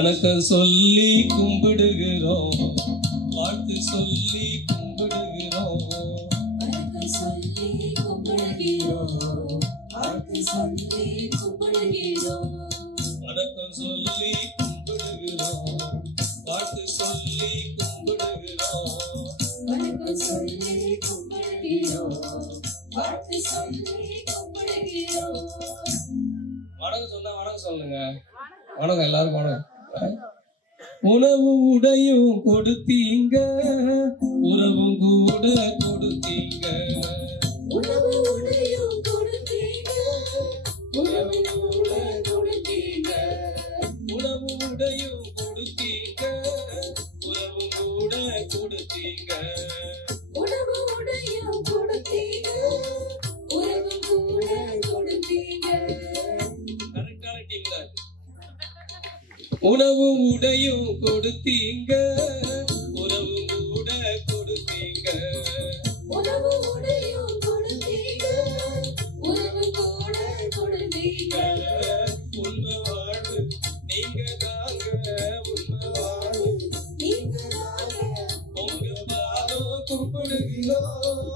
வணக்கம் சொல்லி கும்பிடுகிறோம், வாழ்த்து சொல்லி கும்பிடுகிறோம், வணக்கம் சொல்லி கும்பிடுகிறோம், வாழ்த்து சொல்லி கும்பிடுகிறோம், வணக்கம் சொல்லி கும்பிடுகிறோம், வாழ்த்து சொல்லி கும்பிடுகிறோம், வணக்கம் சொல்லி கும்பிடுகிறோம், வாழ்த்து சொல்லி கும்பிடுகிறோம். வணக்கம் சொன்னா வணக்கம் சொல்லுங்க. வணக்கம் எல்லாரும் வணக்கம். உணவு உடையும் கொடுத்தீங்க, உறவும் கூட கொடுத்தீங்க, உணவு உடையும் கொடுத்தீங்க, உறவு கூட கொடுத்தீங்க, உணவு உடையும் கொடுத்தீங்க, உறவும் கூட கொடுத்தீங்க, உணவு உடையும் கொடுத்தீங்க, உறவு கூட கொடுத்தீங்க. கரெக்டான டீம் தான். உணவு உடையும் கொடுத்தீங்க, உறவும் கூட கொடுத்தீங்க, உணவு உடையும் கொடுத்தீங்க, உறவு கூட கொடுத்தீங்க. உண்மை வாழ்வு நீங்க தாங்க, உண்மை வாழ்வு நீங்க தாங்க, உங்க பாதம் கும்பிடுகிறோம்,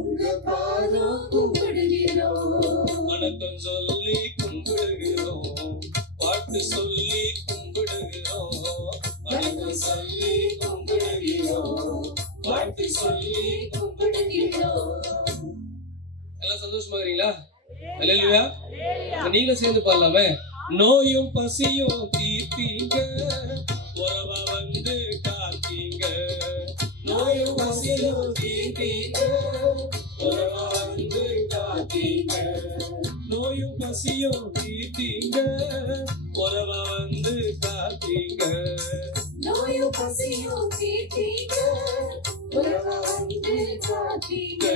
உங்க பாதம் கும்பிடுகிறோம். வணக்கம் சொல்லி கும்பிடுகிறோம், வாழ்த்து சொல்லி கும்பிடுகிறோம், வணக்கம் சொல்லி கும்பிடுகிறோம், வாழ்த்து சொல்லி கும்பிடுகிறோம். எல்லாம் சந்தோஷமா இருக்கீங்களா? அல்லேலூயா. நீங்களும் சேர்ந்து பாடலாமே. நோயும் பசியும் தீர்த்தீங்க, உறவா வந்து காத்தீங்க, நோயும் பசியும் தீர்த்தீங்க, உறவா வந்து காத்தீங்க, நோயும் பசியும் தீர்த்தீங்க, உறவா வந்து காத்தீங்க, நோயும் பசியும் தீர்த்தீங்க, உறவா வந்து காத்தீங்க.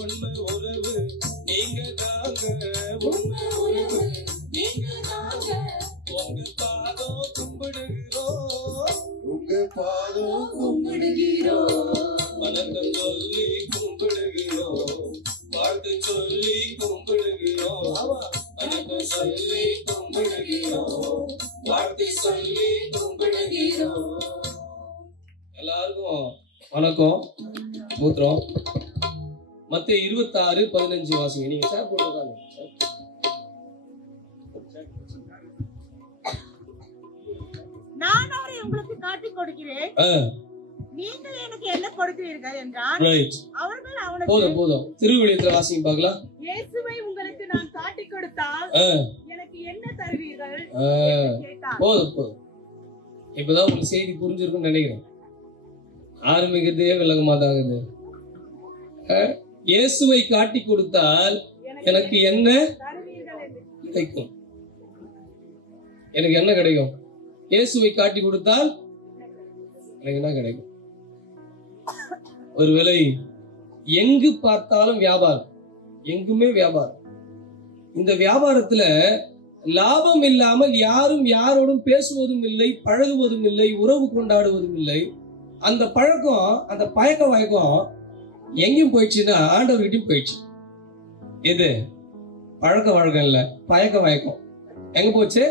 உண்மை உறவு நீங்க தாங்க, உண்மை உறவு நீங்க தாங்க, உங்க பாதம் கும்பிடுகிறோம், உங்க பாதம் கும்பிடுகிறோம். வணக்கம் சொல்லி கும்பிடுகிறோம், வாழ்த்து சொல்லி கும்பிடுகிறோம், வணக்கம் சொல்லி கும்பிடுகிறோம், வாழ்த்து சொல்லி கும்பிடுகிறோம். எல்லாருக்கும் வணக்கம். மூத்திரம் மத்தேயு 26:15 வாசிங்க. நீங்க சார் போட்டுருக்காங்க. நான் அவரை உங்களுக்கு காட்டிக் கொடுக்கிறேன், நீங்கள் எனக்கு என்ன கொடுக்கிறீர்கள் என்றான். அவர்கள் அவனுக்கு போதும் திருவிழியத்துல வாசிங்க பார்க்கலாம். இயேசுவை உங்களுக்கு நான் காட்டிக் கொடுத்தால் எனக்கு என்ன தருவீர்கள் கேட்டார். போதும் இப்பதான் உங்களுக்கு செய்தி புரிஞ்சிருக்குன்னு நினைக்கிறேன். ஆரம்பிக்கிறதே விளக்கமா தாங்குது. இயேசுவை காட்டி கொடுத்தால் எனக்கு என்ன கிடைக்கும்? எனக்கு என்ன கிடைக்கும்? இயேசுவை காட்டி கொடுத்தால் எனக்கு என்ன கிடைக்கும்? ஒருவேளை எங்கு பார்த்தாலும் வியாபாரம், எங்குமே வியாபாரம். இந்த வியாபாரத்துல லாபம் இல்லாமல் யாரும் யாரோடும் பேசுவதும் இல்லை, பழகுவதும் இல்லை, உறவு கொண்டாடுவதும் இல்லை. அந்த பழக்கம், அந்த பழக்க வழக்கம் எங்கேயும் போயிடுச்சுன்னா ஆண்டவர்கிட்டையும் போயிடுச்சு. எது? பழக்க வழக்கம் இல்ல, பழக்க வழக்கம் எங்க போச்சு?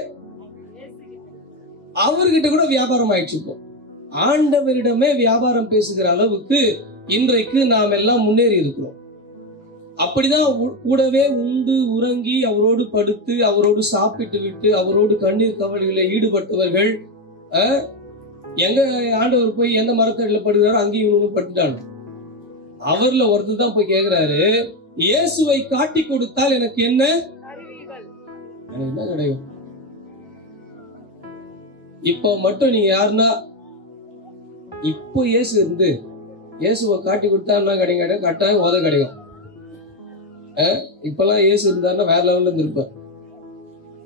அவர்கிட்ட கூட வியாபாரம் ஆயிடுச்சு. இப்போ ஆண்டவரிடமே வியாபாரம் பேசுகிற அளவுக்கு இன்றைக்கு நாம் எல்லாம் முன்னேறி இருக்கிறோம். அப்படிதான் கூடவே உண்டு உறங்கி அவரோடு படுத்து அவரோடு சாப்பிட்டு விட்டு அவரோடு கண்ணீர் கவலைகளை ஈடுபட்டவர்கள் எங்க ஆண்டவர் போய் எந்த மரத்தடியில படுகிறாரோ அங்கேயும் இவனும் படுத்துட்டாங்க. அவர்ல ஒருத்தர் தான் போய் கேக்குறாரு, இயேசுவை காட்டி கொடுத்தால் எனக்கு என்ன கிடைக்கும்? இப்போ மட்டும் நீங்க யாருன்னா, இப்போ இயேசு இருந்து இயேசுவை காட்டி கொடுத்தா என்ன கிடைக்கும்? கட்டாயம் உதவி கிடைக்கும். இப்பெல்லாம் இயேசு இருந்தாருன்னா வேற லெவல்ல இருந்திருப்பார்.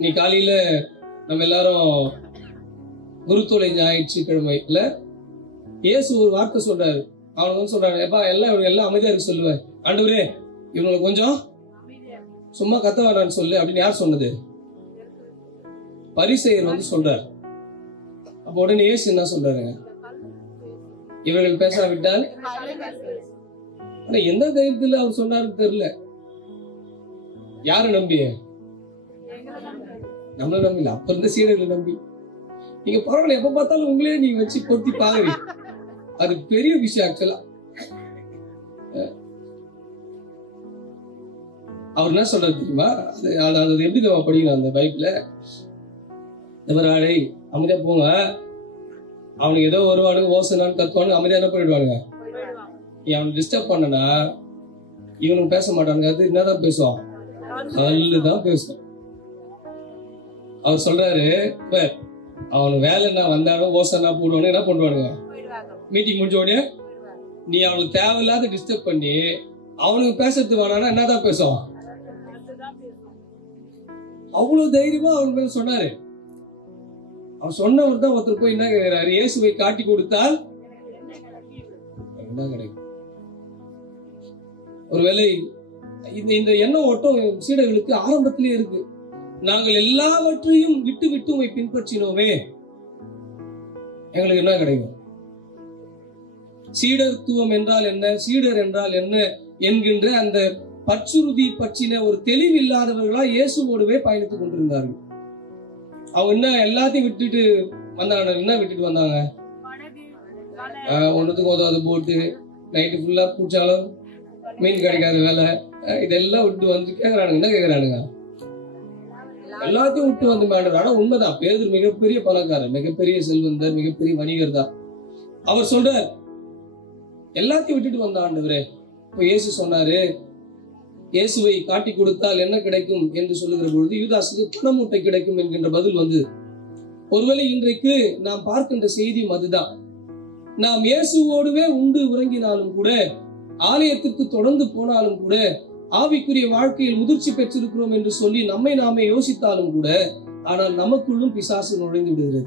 நீ காலையில நம்ம எல்லாரும் குருத்தோலை ஞாயிற்றுக்கிழமை இல்ல, இயேசு ஒரு வார்த்தை சொல்றாரு. அவனுக்கு வந்து சொல்றாரு, எப்பா எல்லாம் அமைதியா இருக்கு சொல்லுவேன். ஆண்டவரே இவனுக்கு கொஞ்சம் சும்மா கத்த வேணான்னு சொல்லு அப்படின்னு யார் சொன்னது? பரிசேயர் வந்து சொல்றாரு. அப்ப உடனே இயேசு என்ன சொல்றாருங்க? இவர்கள் பேசாவிட்டால் எந்த தைரியத்துல அவர் சொன்னாருன்னு தெரியல. யாரை நம்பி? நம்மள நம்பல, அப்ப இருந்த சீடர்களை நம்பி. நீங்க பரவாயில்ல, எப்ப பார்த்தாலும் உங்களே நீங்க வச்சு பொத்தி பாக்குறீங்க. அது பெரிய விஷயம் ஆக்சுவலா. அவர் என்ன சொல்றாரு தெரியுமா? அது எப்படி நம்ம படிக்கணும் அந்த பைபிள்ல? ஆளை அமைதியா போங்க, அவனுக்கு ஏதோ வருவானுங்க, ஓசனான்னு கத்துவானுங்க, அமைதியா என்ன பண்ணிடுவானுங்க. அவனுக்கு டிஸ்டர்ப் பண்ணனா இவனுக்கு பேச மாட்டானுங்க. அது என்னதான் பேசுவான்? கல்லுதான் பேசுவான். அவர் சொல்றாரு, அவனு வேலைன்னா வந்தாலும் ஓசனா போடுவானு என்ன பண்ணுவானுங்க, மீட்டிங் முடிஞ்ச உடனே நீ அவனுக்கு தேவையில்லாத டிஸ்டர்ப் பண்ணி அவனுக்கு பேசுறது வேணானா என்னதான் பேசுவான். அவ்வளவு தைரியமா அவன் மேல சொன்னாரு. அவன் சொன்னவர் தான் ஒருத்தர் போய் என்ன கேட்கிறாரு, இயேசுவை காட்டி கொடுத்தால் என்ன கிடைக்கும்? ஒருவேளை இந்த எண்ணம் ஓட்டம் சீடர்களுக்கு ஆரம்பத்திலே இருக்கு. நாங்கள் எல்லாவற்றையும் விட்டு விட்டு உம்மை பின்பற்றினோமே, எங்களுக்கு என்ன கிடைக்கும்? சீடத்துவம் என்றால் என்ன, சீடர் என்றால் என்ன என்கின்ற அந்த பற்றுறுதி பற்றின ஒரு தெளிவு இல்லாதவர்களா இயேசுவோடவே பயணித்துக் கொண்டிருந்தார்கள். அவங்க என்ன எல்லாத்தையும் விட்டுட்டு வந்தாங்க. என்ன விட்டுட்டு வந்தாங்க? ஒன்றுத்துக்கு உதவாது போட்டு நைட்டு ஃபுல்லா பூச்சாலும் மீன் கிடைக்காத வேலை, இதெல்லாம் விட்டு வந்து கேட்கறானுங்க. என்ன கேட்கறானுங்க? எல்லாத்தையும் விட்டு வந்து மேடம். ஆனா உண்மைதான், பேதுரு மிகப்பெரிய பணக்காரர், மிகப்பெரிய செல்வந்தர், மிகப்பெரிய வணிகர் தான். அவர் சொல்றார், எல்லாத்தையும் விட்டுட்டு வந்த ஆண்டவரே. இப்ப இயேசு சொன்னாரு, இயேசுவை காட்டி கொடுத்தால் என்ன கிடைக்கும் என்று சொல்லுகிற பொழுது யூதாசுக்கு பணமூட்டை கிடைக்கும் என்கின்ற பதில் வந்து, ஒருவேளை இன்றைக்கு நாம் பார்க்கின்ற செய்தியும் அதுதான். நாம் இயேசுவோடுவே உண்டு உறங்கினாலும் கூட, ஆலயத்திற்கு தொடர்ந்து போனாலும் கூட, ஆவிக்குரிய வாழ்க்கையில் முதிர்ச்சி பெற்றிருக்கிறோம் என்று சொல்லி நம்மை நாமே யோசித்தாலும் கூட, ஆனால் நமக்குள்ளும் பிசாசு நுழைந்து விடுகிறது.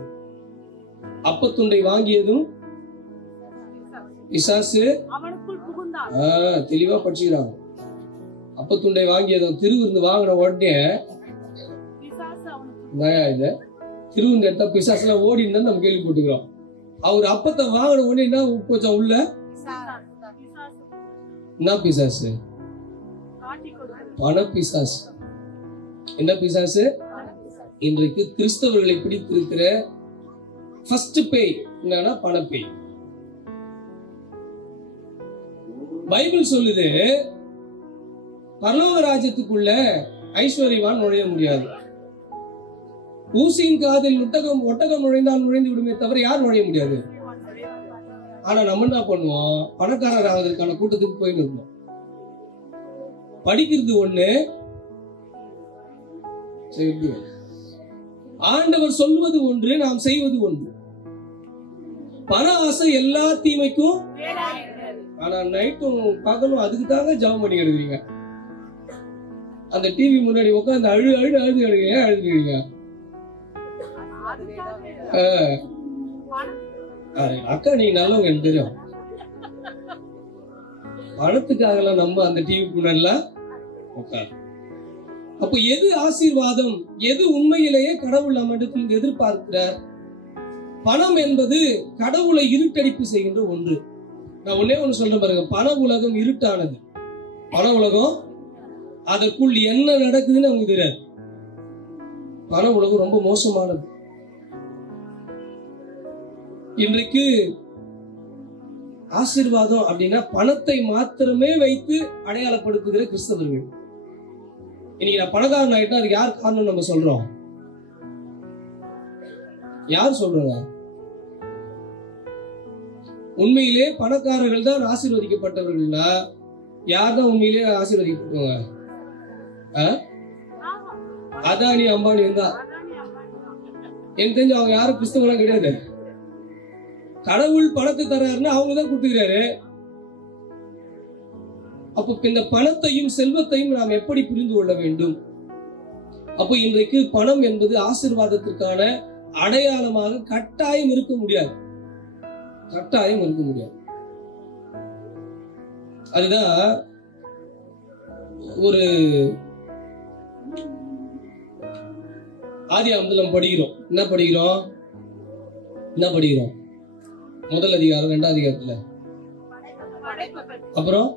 அப்பத்துண்டை வாங்கியதும் பிசாசு தெளிவா படிச்சுக்கிறாங்க. அப்பத்துண்டை வாங்கியதும் திருவிருந்து வாங்கின உடனே இல்ல திருவிருந்து எடுத்தா பிசாசு எல்லாம் ஓடி இருந்தா நம்ம கேள்வி போட்டுக்கிறோம். அவர் அப்பத்தை வாங்கின உடனே என்ன போச்சா உள்ள? என்ன பிசாசு? பண பிசாசு. என்ன பிசாசு? இன்றைக்கு கிறிஸ்தவர்களை பிடித்திருக்கிற ஃபர்ஸ்ட் பேய் என்னன்னா பணப்பேய். பைபிள் சொல்லுது, பரலோக ராஜ்யத்துக்குள்ள ஐஸ்வர்யவான் நுழைய முடியாது. ஊசியின் காதில் ஒட்டகம் நுழைந்தால் நுழைந்து விடுமே தவிர யார் நுழைய முடியாது. ஆனா நம்ம என்ன பண்ணுவோம்? பணக்காரர் ஆவதற்கான கூட்டத்துக்கு போயின்னு இருக்கோம். படிக்கிறது ஒண்ணு, ஆண்டவர் சொல்வது ஒன்று, நாம் செய்வது ஒன்று. பண ஆசை எல்லா தீமைக்கும். ஆனா நைட்டும் பகலும் அதுக்கு தாங்க ஜெபம் பண்ணி எடுக்கிறீங்க. அந்த டிவி முன்னாடி உட்காந்து அழுதுறீங்க. அக்கா நீங்க நல்லவங்க எனக்கு தெரியும். பணத்துக்காக நம்ம அந்த டிவி முன்னாடிலாம் உட்காந்து. அப்ப எது ஆசீர்வாதம், எது உண்மையிலேயே கடவுள் நம்ம இடத்தில் எதிர்பார்க்கிறார்? பணம் என்பது கடவுளை இருட்டடிப்பு செய்கின்ற ஒன்று. நான் ஒன்னே ஒண்ணு சொல்றேன் பாருங்க, பண உலகம் இருட்டானது. பண உலகம், அதற்குள் என்ன நடக்குதுன்னு நமக்கு தெரியாது. பண உலகம் ரொம்ப மோசமானது. இன்றைக்கு ஆசீர்வாதம் அப்படின்னா பணத்தை மாத்திரமே வைத்து அடையாளப்படுத்துகிற கிறிஸ்தவர்கள். இன்னைக்கு நான் பணக்காரன் ஆயிட்டா அதுக்கு யார் காரணம் நம்ம சொல்றோம்? யார் சொல்றாங்க? உண்மையிலே பணக்காரர்கள் தான் ஆசீர்வதிக்கப்பட்டவர்கள்னா யார் தான் உண்மையிலே ஆசீர்வதிக்கப்பட்டவங்க? அதானி அம்பானி தான். எனக்கு தெரிஞ்சு அவங்க யாரும் கிறிஸ்தவங்களா கிடையாது. கடவுள் பணத்தை தர்றாருன்னா அவங்க தான் கொடுத்துக்கிறாரு. அப்ப இந்த பணத்தையும் செல்வத்தையும் நாம் எப்படி புரிந்து கொள்ள வேண்டும்? அப்போ இன்றைக்கு பணம் என்பது ஆசீர்வாதத்திற்கான அடையாளமாக கட்டாயம் இருக்க முடியாது. கட்டாயம் இருக்க முடியாது. அதுதான் ஒரு ஆதியாகமத்துல நம்ம படிக்கிறோம். என்ன படிக்கிறோம்? முதல் அதிகாரம், 2ஆம் அதிகாரத்துல. அப்புறம்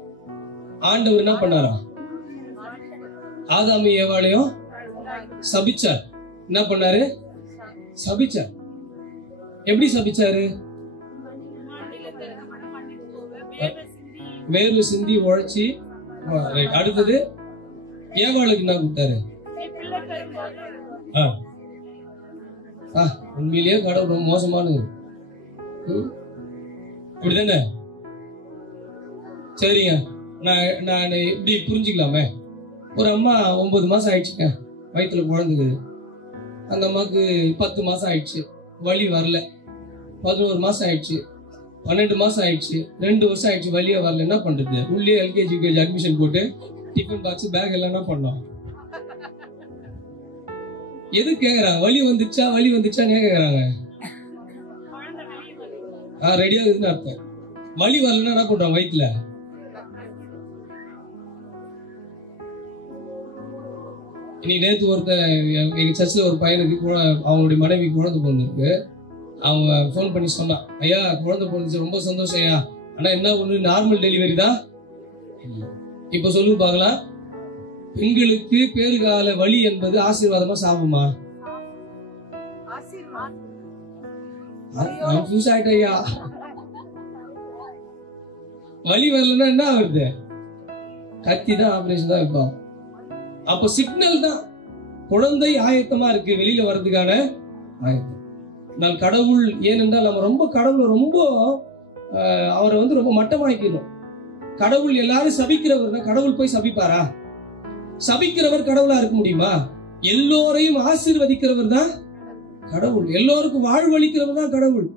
ஆண்டவர் என்ன பண்ணாரா? ஆதாமி ஏவாளையும் சபிச்சார். என்ன பண்ணாரு? சபிச்சார். எப்படி சபிச்சாரு? வேர்வை சிந்தி உழைச்சி. அடுத்தது ஏவாளுக்கு என்ன கொடுத்தாரு? உண்மையிலேயே கடவுள் ரொம்ப மோசமானது. இப்படிதானே? சரிங்க, நான் இப்படி புரிஞ்சுக்கலாமே. ஒரு அம்மா 9 மாசம் ஆயிடுச்சுங்க, வயிற்றுல குழந்தைக்கு. அந்த அம்மாவுக்கு 10 மாசம் ஆயிடுச்சு, வலி வரல. 11 மாசம் ஆயிடுச்சு, 12 மாசம் ஆயிடுச்சு, 2 வருஷம் ஆயிடுச்சு, வலியே வரல. என்ன பண்றது? உள்ளே எல்கேஜி யூகேஜி அட்மிஷன் போட்டு டிஃபன் பாக்ஸ் பேக் எல்லாம் என்ன பண்ணோம்? எது கேக்குறாங்க? வலி வந்துச்சா வலி வந்துச்சான்னு கேக்குறாங்க. ரெடியா இருக்குன்னு அர்த்தம். வலி வரலன்னா என்ன பண்றாங்க? வயிற்றுல இன்னைக்கு நேற்று ஒருத்தன் எங்க சர்ச்சில் ஒரு பையனுக்கு அவங்களுடைய மனைவி குழந்தை பிறந்திருக்கு. அவங்க ஃபோன் பண்ணி சொன்னான், ஐயா குழந்தை பிறந்துச்சு, ரொம்ப சந்தோஷம் ஐயா. ஆனா என்ன ஒண்ணு, நார்மல் டெலிவரி தான். இப்ப சொல்லு பார்க்கலாம், பெண்களுக்கு பேறுகால வலி என்பது ஆசீர்வாதமா சாபமா? கன்ஃபியூஸ் ஆயிட்ட ஐயா. வலி வரலன்னா என்ன வருது? கத்தி தான், ஆபரேஷன் தான் வைப்பான். அப்ப சிக்னல் தான், குழந்தை ஆயத்தமா இருக்கு வெளியில வர்றதுக்கான ஆயத்தம். நான் கடவுள், ஏனென்றால் நம்ம ரொம்ப கடவுளை ரொம்ப அவரை வந்து ரொம்ப மட்டமாக்கணும். கடவுள் எல்லாரும் சபிக்கிறவர் தான். கடவுள் போய் சபிப்பாரா? சபிக்கிறவர் கடவுளா இருக்க முடியுமா? எல்லோரையும் ஆசீர்வதிக்கிறவர் தான் கடவுள். எல்லோருக்கும் வாழ்வளிக்கிறவர் தான் கடவுள்.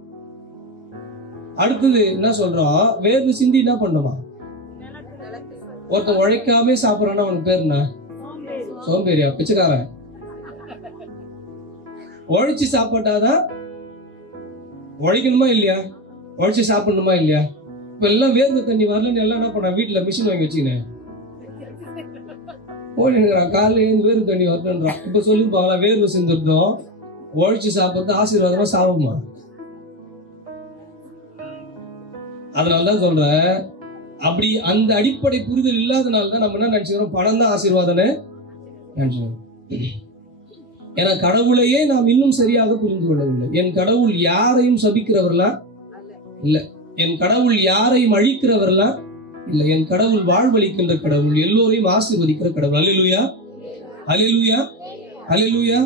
அடுத்தது என்ன சொல்றோம்? வேர்வை சிந்தி என்ன பண்ணுமா? ஒருத்தன் உழைக்காம சாப்பிடறான்னா அவனுக்கு பேர் என்ன? சோம்பேறியா? பிச்சைக்காரன். உழைச்சு சாப்பிட்டாதான், உழைக்கணுமா இல்லையா? உழைச்சு சாப்பிடணுமா இல்லையா? இப்ப எல்லாம் வேர்வை தண்ணி வரலன்னு எல்லாம் என்ன பண்ண, வீட்டுல மிஷின் வாங்கி வச்சுக்கினேன் போயிடுங்கிறான். காலையில இருந்து வேர்வை தண்ணி வரலன்றான். இப்ப சொல்லிருப்பாங்களா, வேர்வை சிந்துறதும் உழைச்சு சாப்பிடுறது ஆசீர்வாதமா சாபமா? அதனாலதான் சொல்றேன், அப்படி அந்த அடிப்படை புரிதல் இல்லாதனாலதான் நம்ம என்ன நினைச்சுக்கிறோம், பணம் தான் ஆசீர்வாதம்னு நினைச்சுக்கிறோம். ஏன்னா கடவுளையே நாம் இன்னும் சரியாக புரிந்து கொள்ளவில்லை. என் கடவுள் யாரையும் சபிக்கிறவர்களா இல்ல, என் கடவுள் யாரையும் அழிக்கிறவர்களா இல்ல, என் கடவுள் வாழ்வளிக்கின்ற கடவுள், எல்லோரையும் ஆசீர்வதிக்கிற கடவுள். அல்லேலூயா, அல்லேலூயா, அல்லேலூயா.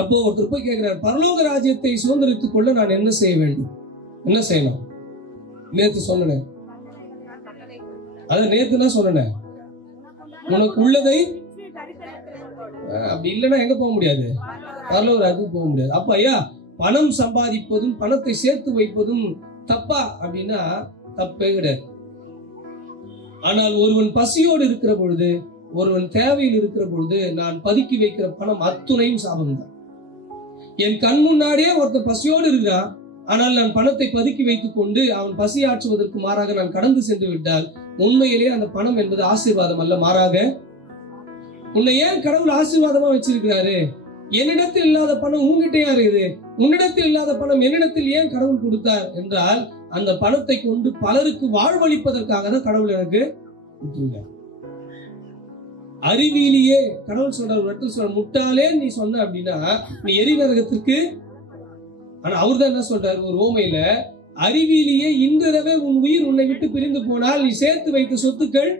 அப்போ ஒருத்தர் போய் கேட்கிறார், பரலோக ராஜ்யத்தை சுதந்திரித்துக் கொள்ள நான் என்ன செய்ய வேண்டும்? என்ன செய்யணும்? நேத்து சொன்னேன், அதான் நேத்து தான் சொன்னேன், உனக்கு உள்ளதை. அப்படி இல்லைன்னா எங்க போக முடியாது? பரலோக ராஜ்யத்துக்கு போக முடியாது. அப்ப ஐயா, பணம் சம்பாதிப்பதும் பணத்தை சேர்த்து வைப்பதும் தப்பா அப்படின்னா தப்பே கிடையாது. ஆனால் ஒருவன் பசியோடு இருக்கிற பொழுது, ஒருவன் தேவையில் இருக்கிற பொழுது நான் பதுக்கி வைக்கிற பணம் அத்துணையும் சாபம் தான். என் கண் முன்னாடியே ஒருத்தன் பசியோடு இருக்கிறான், ஆனால் நான் பணத்தை பதுக்கி வைத்துக் கொண்டு அவன் பசி ஆற்றுவதற்கு மாறாக நான் கடந்து சென்று விட்டால் உண்மையிலேயே அந்த பணம் என்பது ஆசீர்வாதம் அல்ல, மாறாக. உன்னை ஏன் கடவுள் ஆசீர்வாதமா வச்சிருக்கிறாரு? என்னிடத்தில் இல்லாத பணம் உன்கிட்டயா இருக்குது, உன்னிடத்தில் இல்லாத பணம் என்னிடத்தில் ஏன் கடவுள் கொடுத்தார் என்றால், அந்த பணத்தை கொண்டு பலருக்கு வாழ்வளிப்பதற்காக தான் கடவுள் எனக்கு கொடுத்துருக்கார். அறிவியலியே கடவுள் சொல்ற ஒரு இடத்துல சொல்ற, முட்டாளே நீ சொன்ன அப்படின்னா நீ எரிநரகத்திற்கு. ஆனா அவர் தான் என்ன சொல்றாரு ஒரு ஓமையில, அறிவியலியே இன்றிரவே உன் உயிர் உன்னை விட்டு பிரிந்து போனால் நீ சேர்த்து வைத்த சொத்துக்கள்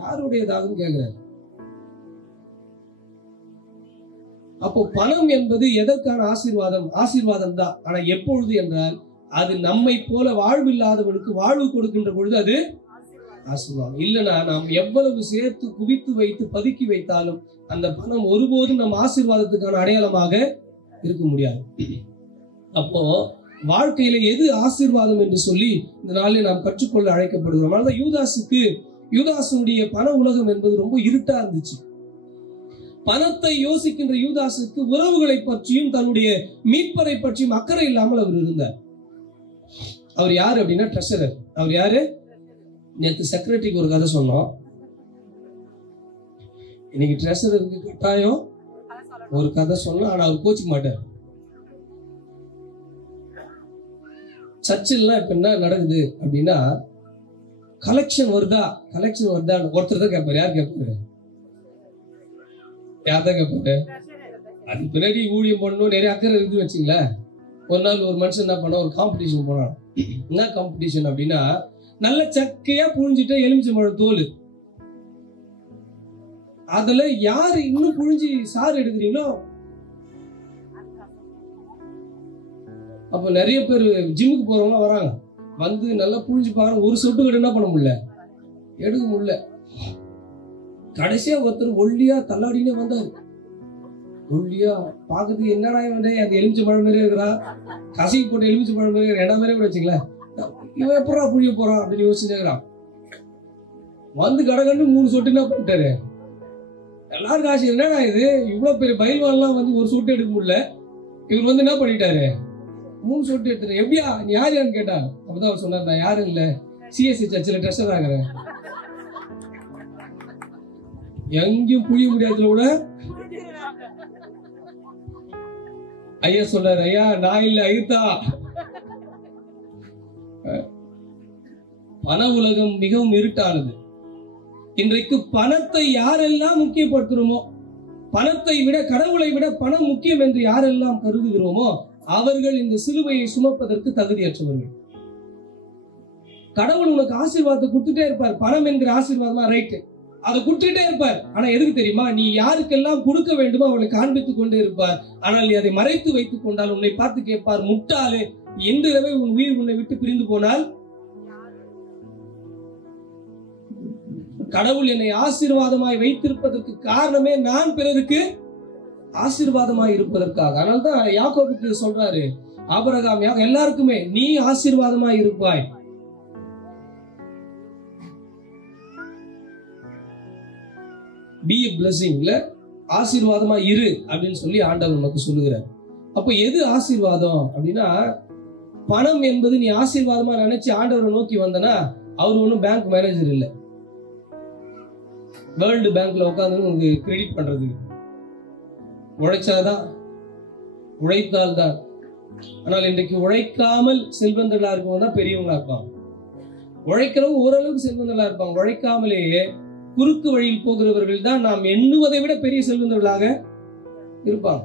யாருடையதாகும் கேட்கிறார். அப்போ பணம் என்பது எதற்கான ஆசீர்வாதம்? ஆசீர்வாதம் தான். ஆனா எப்பொழுது என்றால், அது நம்மை போல வாழ்வில்லாதவனுக்கு வாழ்வு கொடுக்கின்ற பொழுது அது ஆசீர்வாதம். இல்லைன்னா நாம் எவ்வளவு சேர்த்து குவித்து வைத்து பதுக்கி வைத்தாலும் அந்த பணம் ஒருபோதும் நம் ஆசீர்வாதத்துக்கான அடையாளமாக இருக்க முடியாது. அப்போ வாழ்க்கையில எது ஆசீர்வாதம் என்று சொல்லி இந்த நாளில் நாம் கற்றுக்கொள்ள அழைக்கப்படுகிறோம். அதனால யூதாசுடைய பண உலகம் என்பது ரொம்ப இருட்டா இருந்துச்சு. பணத்தை யோசிக்கின்ற யூதாசுக்கு உறவுகளை பற்றியும் தன்னுடைய மீட்பரை பற்றியும் அக்கறை இல்லாமல் அவர் இருந்தார். அவர் யாரு அப்படின்னா ட்ரெஷரர். அவர் யாரு? நேற்று செக்ரட்டரிக்கு ஒரு கதை சொன்னோம். இன்னைக்கு ட்ரெஷரருக்கு கட்டாயம் ஒரு கதை சொன்னோம். ஆனா அவர் கோச்சிக்க மாட்டார். சர்ச்சில் இப்ப என்ன நடக்குது அப்படின்னா, கலெக்ஷன் வருதா ஒருத்தர் தான் கேட்பாரு. யார் கேட்பாரு? யார் தான் கேட்பாரு? அது பின்னாடி ஊழியம் பண்ணணும் நிறைய அக்கறை இருந்து வச்சுங்களேன். ஒரு நாள் ஒரு மனுஷன் என்ன பண்ணா, ஒரு காம்படிஷன் போனான். என்ன காம்படிஷன் அப்படின்னா, நல்ல சக்கையா புழிஞ்சிட்ட எலுமிச்சம்பழம் தோல், அதுல யாரு இன்னும் புழிஞ்சி சாறு எடுக்கிறீங்களோ. அப்ப நிறைய பேர் ஜிம்முக்கு போறவங்க வராங்க, வந்து நல்லா புழிஞ்சுப்பாங்க. ஒரு சொட்டு கூட என்ன பண்ண முடியல, எடுக்க முடியல. கடைசியா ஒருத்தர் ஒல்லியா தள்ளாடினே வந்தாரு. ஒல்லியா பாக்குறதுக்கு என்னடா வந்து அந்த எலுமிச்சை பழம் மாதிரியே இருக்கிறான், கசைக்கு போட்ட எலுமிச்சை பழம் மாதிரி இடம் மாதிரியே கூட வச்சுங்களேன். இவன் எப்படா புழிய போறான் அப்படின்னு யோசிச்சுக்கிறான். வந்து கடகண்டு 3 சொட்டு என்ன பண்ணிட்டாரு. எல்லாரும் காசு, என்னடா இது இவ்வளவு பெரிய பயில்வான்லாம் வந்து ஒரு சொட்டு எடுக்க முடியல, இவர் வந்து என்ன பண்ணிட்டாரு 3 சொட்டு எடுத்துரு. எப்படியா நீ யார் யாருன்னு கேட்டா, அப்பதான் அவர் சொன்னார், நான் யாரும் இல்ல, சிஎஸ்சி சர்ச்சில் ட்ரெஷர் ஆகிறேன். எங்கேயும் புழிய முடியாதுல கூட ஐயா சொல்றாரு, ஐயா நான் இல்ல ஐயா. பண உலகம் மிகவும் இருட்டானது. இன்றைக்கு பணத்தை யாரெல்லாம் முக்கியப்படுத்துறோமோ, பணத்தை விட கடவுளை விட பணம் முக்கியம் என்று யாரெல்லாம் கருதுகிறோமோ அவர்கள் இந்த சிலுவையை சுமப்பதற்கு தகுதியற்றவர்கள். கடவுள் உனக்கு ஆசீர்வாதத்தை கொடுத்துட்டே இருப்பார். பணம் என்கிற ஆசீர்வாதமா ரைட்டு, அதை கொடுத்துட்டே இருப்பார். ஆனா எதுக்கு தெரியுமா, நீ யாருக்கெல்லாம் கொடுக்க வேண்டுமோ அவனை காண்பித்துக் கொண்டே இருப்பார். ஆனால் நீ அதை மறைத்து வைத்துக் கொண்டால் உன்னை பார்த்து கேட்பார், முட்டாளே, என்றவே உன் உயிர் உன்னை விட்டு பிரிந்து போனால். கடவுள் என்னை ஆசீர்வாதமாய் வைத்திருப்பதற்கு காரணமே நான் பிறருக்கு ஆசீர்வாதமாய் இருப்பதற்காக. அதனால்தான் யாக்கோபுக்கு சொல்றாரு, ஆபிரகாம் எல்லாருக்குமே நீ ஆசீர்வாதமாய் இருப்பாய். be a blessing, இல்ல ஆசீர்வாதமா இரு அப்படின்னு சொல்லி ஆண்டவர் நமக்கு சொல்லுகிறார். அப்ப எது ஆசீர்வாதம் அப்படின்னா, பணம் என்பது நீ ஆசீர்வாதமா நினைச்சு ஆண்டவரை நோக்கி வந்தனா, அவர் ஒன்னும் பேங்க் மேனேஜர் இல்ல, வேர்ல்டு பேங்க்ல உட்காந்து உங்களுக்கு கிரெடிட் பண்றது. உழைச்சாதான், உழைத்தால்தான். ஆனால் இன்றைக்கு உழைக்காமல் செல்வந்தர்களா இருக்கவங்க தான் பெரியவங்களா இருப்பாங்க. உழைக்கிறவங்க ஓரளவுக்கு செல்வந்தர்களா இருப்பாங்க. உழைக்காமலேயே குறுக்கு வழியில் போகிறவர்கள் தான் நாம் எண்ணுவதை விட பெரிய செல்வந்தர்களாக இருப்பாங்க.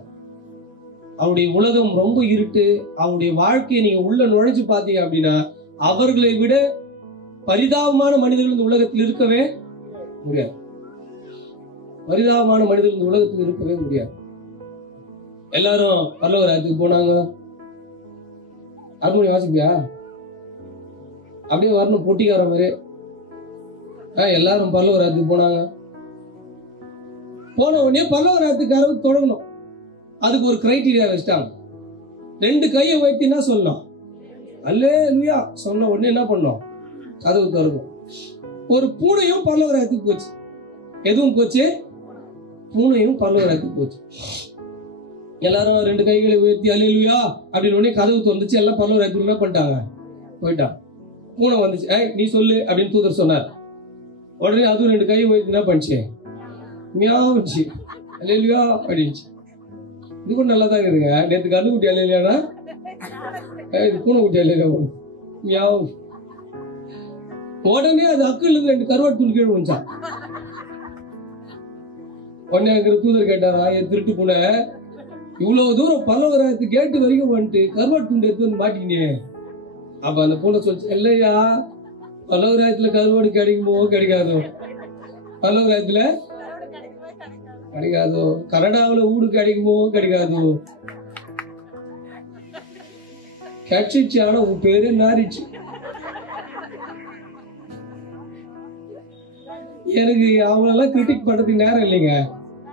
அவருடைய உலகம் ரொம்ப இருட்டு. அவருடைய வாழ்க்கையை நீங்க உள்ள நுழைஞ்சு பார்த்தீங்க அப்படின்னா, அவர்களை விட பரிதாபமான மனிதர்கள் இந்த உலகத்தில் இருக்கவே முடியாது. பரிதாபமான மனிதர்கள் இந்த உலகத்தில் இருக்கவே முடியாது. எல்லாரும் பல்லவராயத்துக்கு போனாங்க. அருமணி வாசிப்பியா? அப்படியே வரணும் பொட்டிக்கார மாதிரி. எல்லாரும் பல்லவராயத்துக்கு போனாங்க. போன உடனே பல்லவராயத்துக்காரர் தொடங்கணும். அதுக்கு ஒரு கிரைட்டீரியா வச்சுட்டாங்க. 2 கையை வைத்தினா சொல்லணும், அல்லேலூயா சொன்ன உடனே என்ன பண்ணோம், கதவு திறக்கும். ஒரு பூனையும் பல்லவராயத்துக்கு போச்சு. எதுவும் போச்சு, பூனையும் பல்லவராயத்துக்கு போச்சு. எல்லாரும் 2 கைகளை உயர்த்தி அல்லேலூயா அப்படின்னு உடனே கதவு திறந்துச்சு. எல்லாம் பல்லவராயத்துக்கு என்ன பண்ணிட்டாங்க, போயிட்டான். பூனை வந்துச்சு, நீ சொல்லு அப்படின்னு தூதர் சொன்னார். உடனே அதுவும் 2 கையை உயர்த்தி என்ன பண்ணிச்சு, மியாவுச்சு, அல்லேலூயா அப்படின்ச்சு. இது கூட நல்லா தான் இருக்குதுங்க. நேற்று கண்ணு குட்டி அல்லேலூயானா, இது பூனை குட்டி அல்லேலூயா மியாவு. உடனே அது அக்குல இருந்து 2 கருவாட்டு தூள் கீழே வந்துச்சான். உடனே அங்க தூதர் கேட்டாரா, என் திருட்டு பூனை இவ்வளவு தூரம் பல்லவராயத்து கேட்டு வரைக்கும் வந்துட்டு கருவாட்டு துண்டு எடுத்து வந்து மாட்டிக்கினே. அப்ப அந்த பூனை சொல்லிச்சு, இல்லையா பல்லவராயத்துல கருவாடு கிடைக்குமோ கிடைக்காதோ, பல்லவராயத்துல கிடைக்காதோ, கனடாவில் ஊடு கிடைக்குமோ கிடைக்காதோ, கிடைச்சிச்சு. ஆனா உன் பேரு நாரிச்சு. எனக்கு அவங்களெல்லாம் கிரிட்டிக் பண்றதுக்கு நேரம் இல்லைங்க.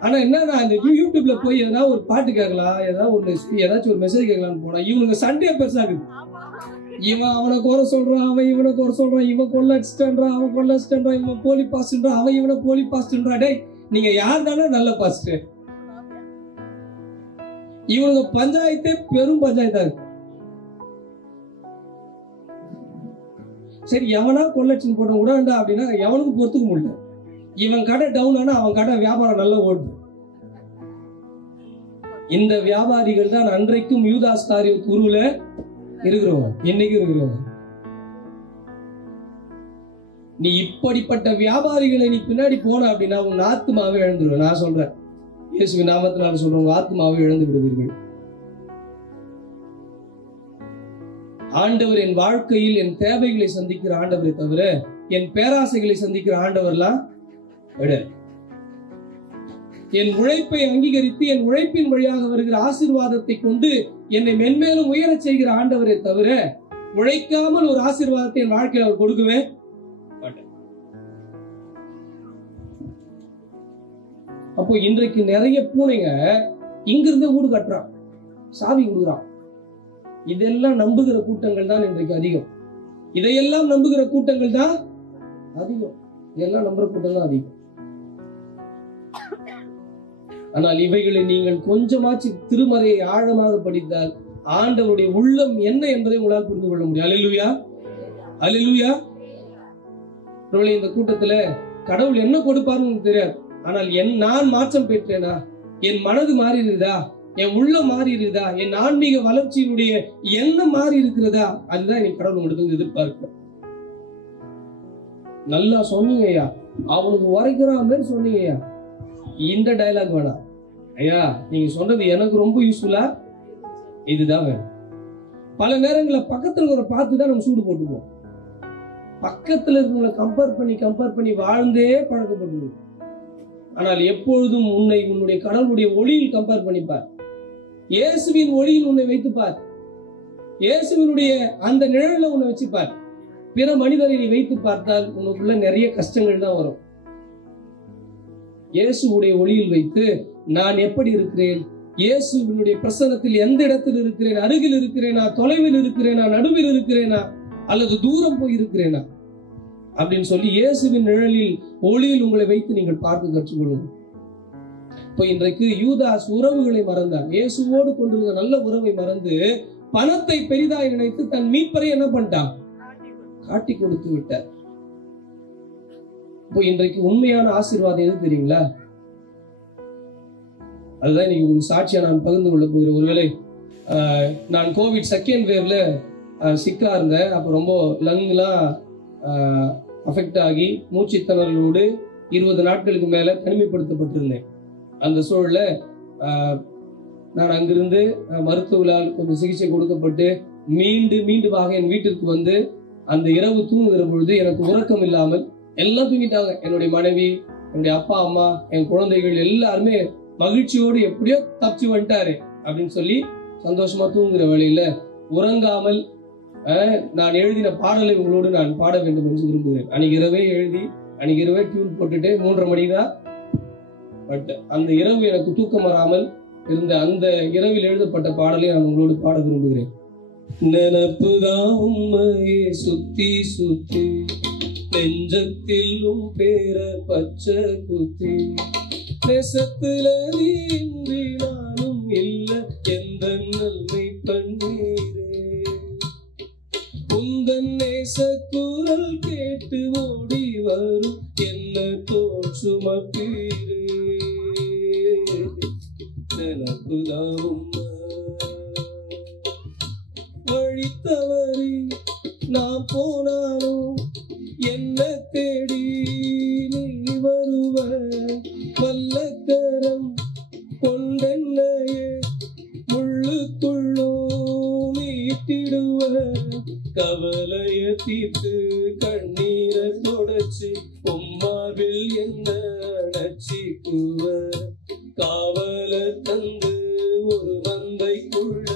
ஆனா என்னன்னா, இந்த யூடியூப்ல போய் எதனா ஒரு பாட்டு கேட்கலாம், ஏதாச்சும் ஒரு மெசேஜ் கேட்கலாம்னு போனா இவனுங்க சண்டே பெருசாகுது. இவன் அவனை குறை சொல்றான், அவன் இவனை குறை சொல்றான், இவன் கொள்ள அடிச்சுட்டான்றான், அவன் கொள்ள அடிச்சுட்டான்றான், இவன் போலி பாஸ்ட்ன்றான், அவன் இவனை போலி பாஸ்ட்ன்றான். டேய், நீங்க யார் தானே நல்ல பாஸ்ட்? இவனுங்க பஞ்சாயத்தே பெரும் பஞ்சாயத்தா இருக்கு. சரி, எவனா கொள்ளச்சின்னு போட்ட விடாண்டா அப்படின்னா எவனுக்கும் பொறுத்துக்க முடியல. இவன் கடை டவுன் ஆனா அவன் கடை வியாபாரம் நல்லா ஓடுது. இந்த வியாபாரிகள் தான் அன்றைக்கும் யூதாஸ் காரியத்து உருவுல இருக்கிறவங்க, இன்னைக்கும் இருக்கிறவங்க. நீ இப்படிப்பட்ட வியாபாரிகளை நீ பின்னாடி போன அப்படின்னா உன் ஆத்மாவை இழந்துடுவ. நான் சொல்றேன், இயேசுவின் நாமத்தினால சொல்றேன், உங்க ஆத்மாவை இழந்து விடுவீர்கள். ஆண்டவர் என் வாழ்க்கையில் என் தேவைகளை சந்திக்கிற ஆண்டவரை தவிர என் பேராசைகளை சந்திக்கிற ஆண்டவர்லாம் கிடையாது. என் உழைப்பை அங்கீகரித்து என் உழைப்பின் வழியாக வருகிற ஆசீர்வாதத்தை கொண்டு என்னை மென்மேலும் உயரச் செய்கிற ஆண்டவரை தவிர உழைக்காமல் ஒரு ஆசீர்வாதத்தை என் வாழ்க்கையில் அவர் கொடுக்கவே மாட்டார். அப்போ இன்றைக்கு நிறைய பூனைங்க இங்கிருந்தே வீடு கட்டுறான், சாவி கொடுக்குறான். இதெல்லாம் நம்புகிற கூட்டங்கள் தான் இன்றைக்கு அதிகம். இதையெல்லாம் நம்புகிற கூட்டங்கள் தான் அதிகம். இதெல்லாம் நம்புற கூட்டம் தான் அதிகம். ஆனால் இவைகளை நீங்கள் கொஞ்சமாச்சு திருமறையை ஆழமாக படித்தால் ஆண்டவருடைய உள்ளம் என்ன என்பதை உங்களால் புரிந்து கொள்ள முடியும். அல்லேலூயா, அல்லேலூயா. இந்த கூட்டத்துல கடவுள் என்ன கொடுப்பாருன்னு உங்களுக்கு தெரியாது. ஆனால் நான் மாற்றம் பெற்றேனா, என் மனது மாறி இருக்குதா, என் உள்ளம் மாறி இருக்குதா, என் ஆன்மீக வளர்ச்சியினுடைய எண்ணம் மாறி இருக்கிறதா, அதுதான் எனக்கு கடவுள் உங்களுக்கு எதிர்பார்க்க. நல்லா சொன்னீங்க ஐயா, அவனுக்கு உரைக்கிற மாதிரி சொன்னீங்க ஐயா. இந்த டயலாக் வேணாம் ஐயா, நீங்க சொன்னது எனக்கு ரொம்ப யூஸ்ஃபுல்லா இதுதான் வேணும். பல நேரங்களில் பக்கத்துல ஒரு பார்த்து தான் நம்ம சூடு போட்டுக்குவோம். பக்கத்துல இருக்கவங்களை கம்பேர் பண்ணி வாழ்ந்தே பழக்கப்பட்டுருவோம். ஆனால் எப்பொழுதும் உன்னுடைய கடவுளுடைய ஒளியில் கம்பேர் பண்ணிப்பார். இயேசுவின் ஒளியில் உன்னை வைத்துப்பார். இயேசுவினுடைய அந்த நிழல உன்னை வச்சுப்பார். பிற மனிதரை நீ வைத்து பார்த்தால் உனக்குள்ள நிறைய கஷ்டங்கள் தான் வரும். இயேசுடைய ஒளியில் வைத்து நான் எப்படி இருக்கிறேன், இயேசுவினுடைய பிரசன்னத்தில் எந்த இடத்தில் இருக்கிறேன், அருகில் இருக்கிறேனா, தொலைவில் இருக்கிறேனா, நடுவில் இருக்கிறேனா, அல்லது தூரம் போய் இருக்கிறேனா அப்படின்னு சொல்லி இயேசுவின் நிழலில் ஒளியில் உங்களை வைத்து நீங்கள் பார்க்க கற்றுக்கொள்ளுங்கள். இப்போ இன்றைக்கு யூதாஸ் உறவுகளை மறந்தார். இயேசுவோடு கொண்டிருந்த நல்ல உறவை மறந்து பணத்தை பெரிதாய் நினைத்து தன் மீட்பரை என்ன பண்ணிட்டான், காட்டி கொடுத்து விட்டார். இப்போ இன்றைக்கு உண்மையான ஆசீர்வாதம் எது தெரியுங்களா? அதுதான் இன்னைக்கு உங்களுக்கு சாட்சியா நான் பகிர்ந்து கொள்ள போகிறேன். ஒருவேளை நான் கோவிட் செகண்ட் வேவ்ல சிக்கா இருந்தேன். அப்போ ரொம்ப லங்லாம் அஃபெக்ட் ஆகி மூச்சு திணறலோடு 20 நாட்களுக்கு மேல தனிமைப்படுத்தப்பட்டிருந்தேன். அந்த சூழல்ல நான் அங்கிருந்து மருத்துவர்களால் கொஞ்சம் சிகிச்சை கொடுக்கப்பட்டு மீண்டுமாக என் வீட்டிற்கு வந்து அந்த இரவு தூங்குகிற பொழுது எனக்கு உறக்கம் இல்லாமல் எல்லாம் தூங்கிட்டாங்க. என்னுடைய மனைவி, என்னுடைய அப்பா அம்மா, என் குழந்தைகள் எல்லாருமே மகிழ்ச்சியோடு எப்படியோ தப்பிச்சு வந்துட்டாரு அப்படின்னு சொல்லி சந்தோஷமா தூங்குகிற வேளையில உறங்காமல் நான் எழுதின பாடலை உங்களோடு நான் பாட வேண்டும் என்று விரும்புகிறேன். அன்னைக்கு இரவே டியூன் போட்டுட்டு 3:30 மணி தான். பட் அந்த இரவு எனக்கு தூக்கம் வராமல் இருந்த அந்த இரவில் எழுதப்பட்ட பாடலை நான் உங்களோடு பாட விரும்புகிறேன். நினப்புதான் உண்மையே சுத்தி சுத்தி நெஞ்சத்திலும் பேர பச்சை குத்தி நேசத்துல நீன்றி நானும் இல்ல எந்த நன்மை பண்ணீரே உந்தன் நேச குரல் கேட்டு ஓடி வரும் என்ன தோல் சுமப்பீரே நினப்புதான் வழி தவறி நான் போனாலும் என்ன தேடி நீ வருவ வல்லக்கரம் கொண்டென்னையே முள்ளுக்குள்ளோ மீட்டிடுவ கவலைய தீர்த்து கண்ணீரை தொடச்சு உம்மாவில் என்ன அணைச்சிக்குவ காவல தந்து ஒரு மந்தைக்குள்ள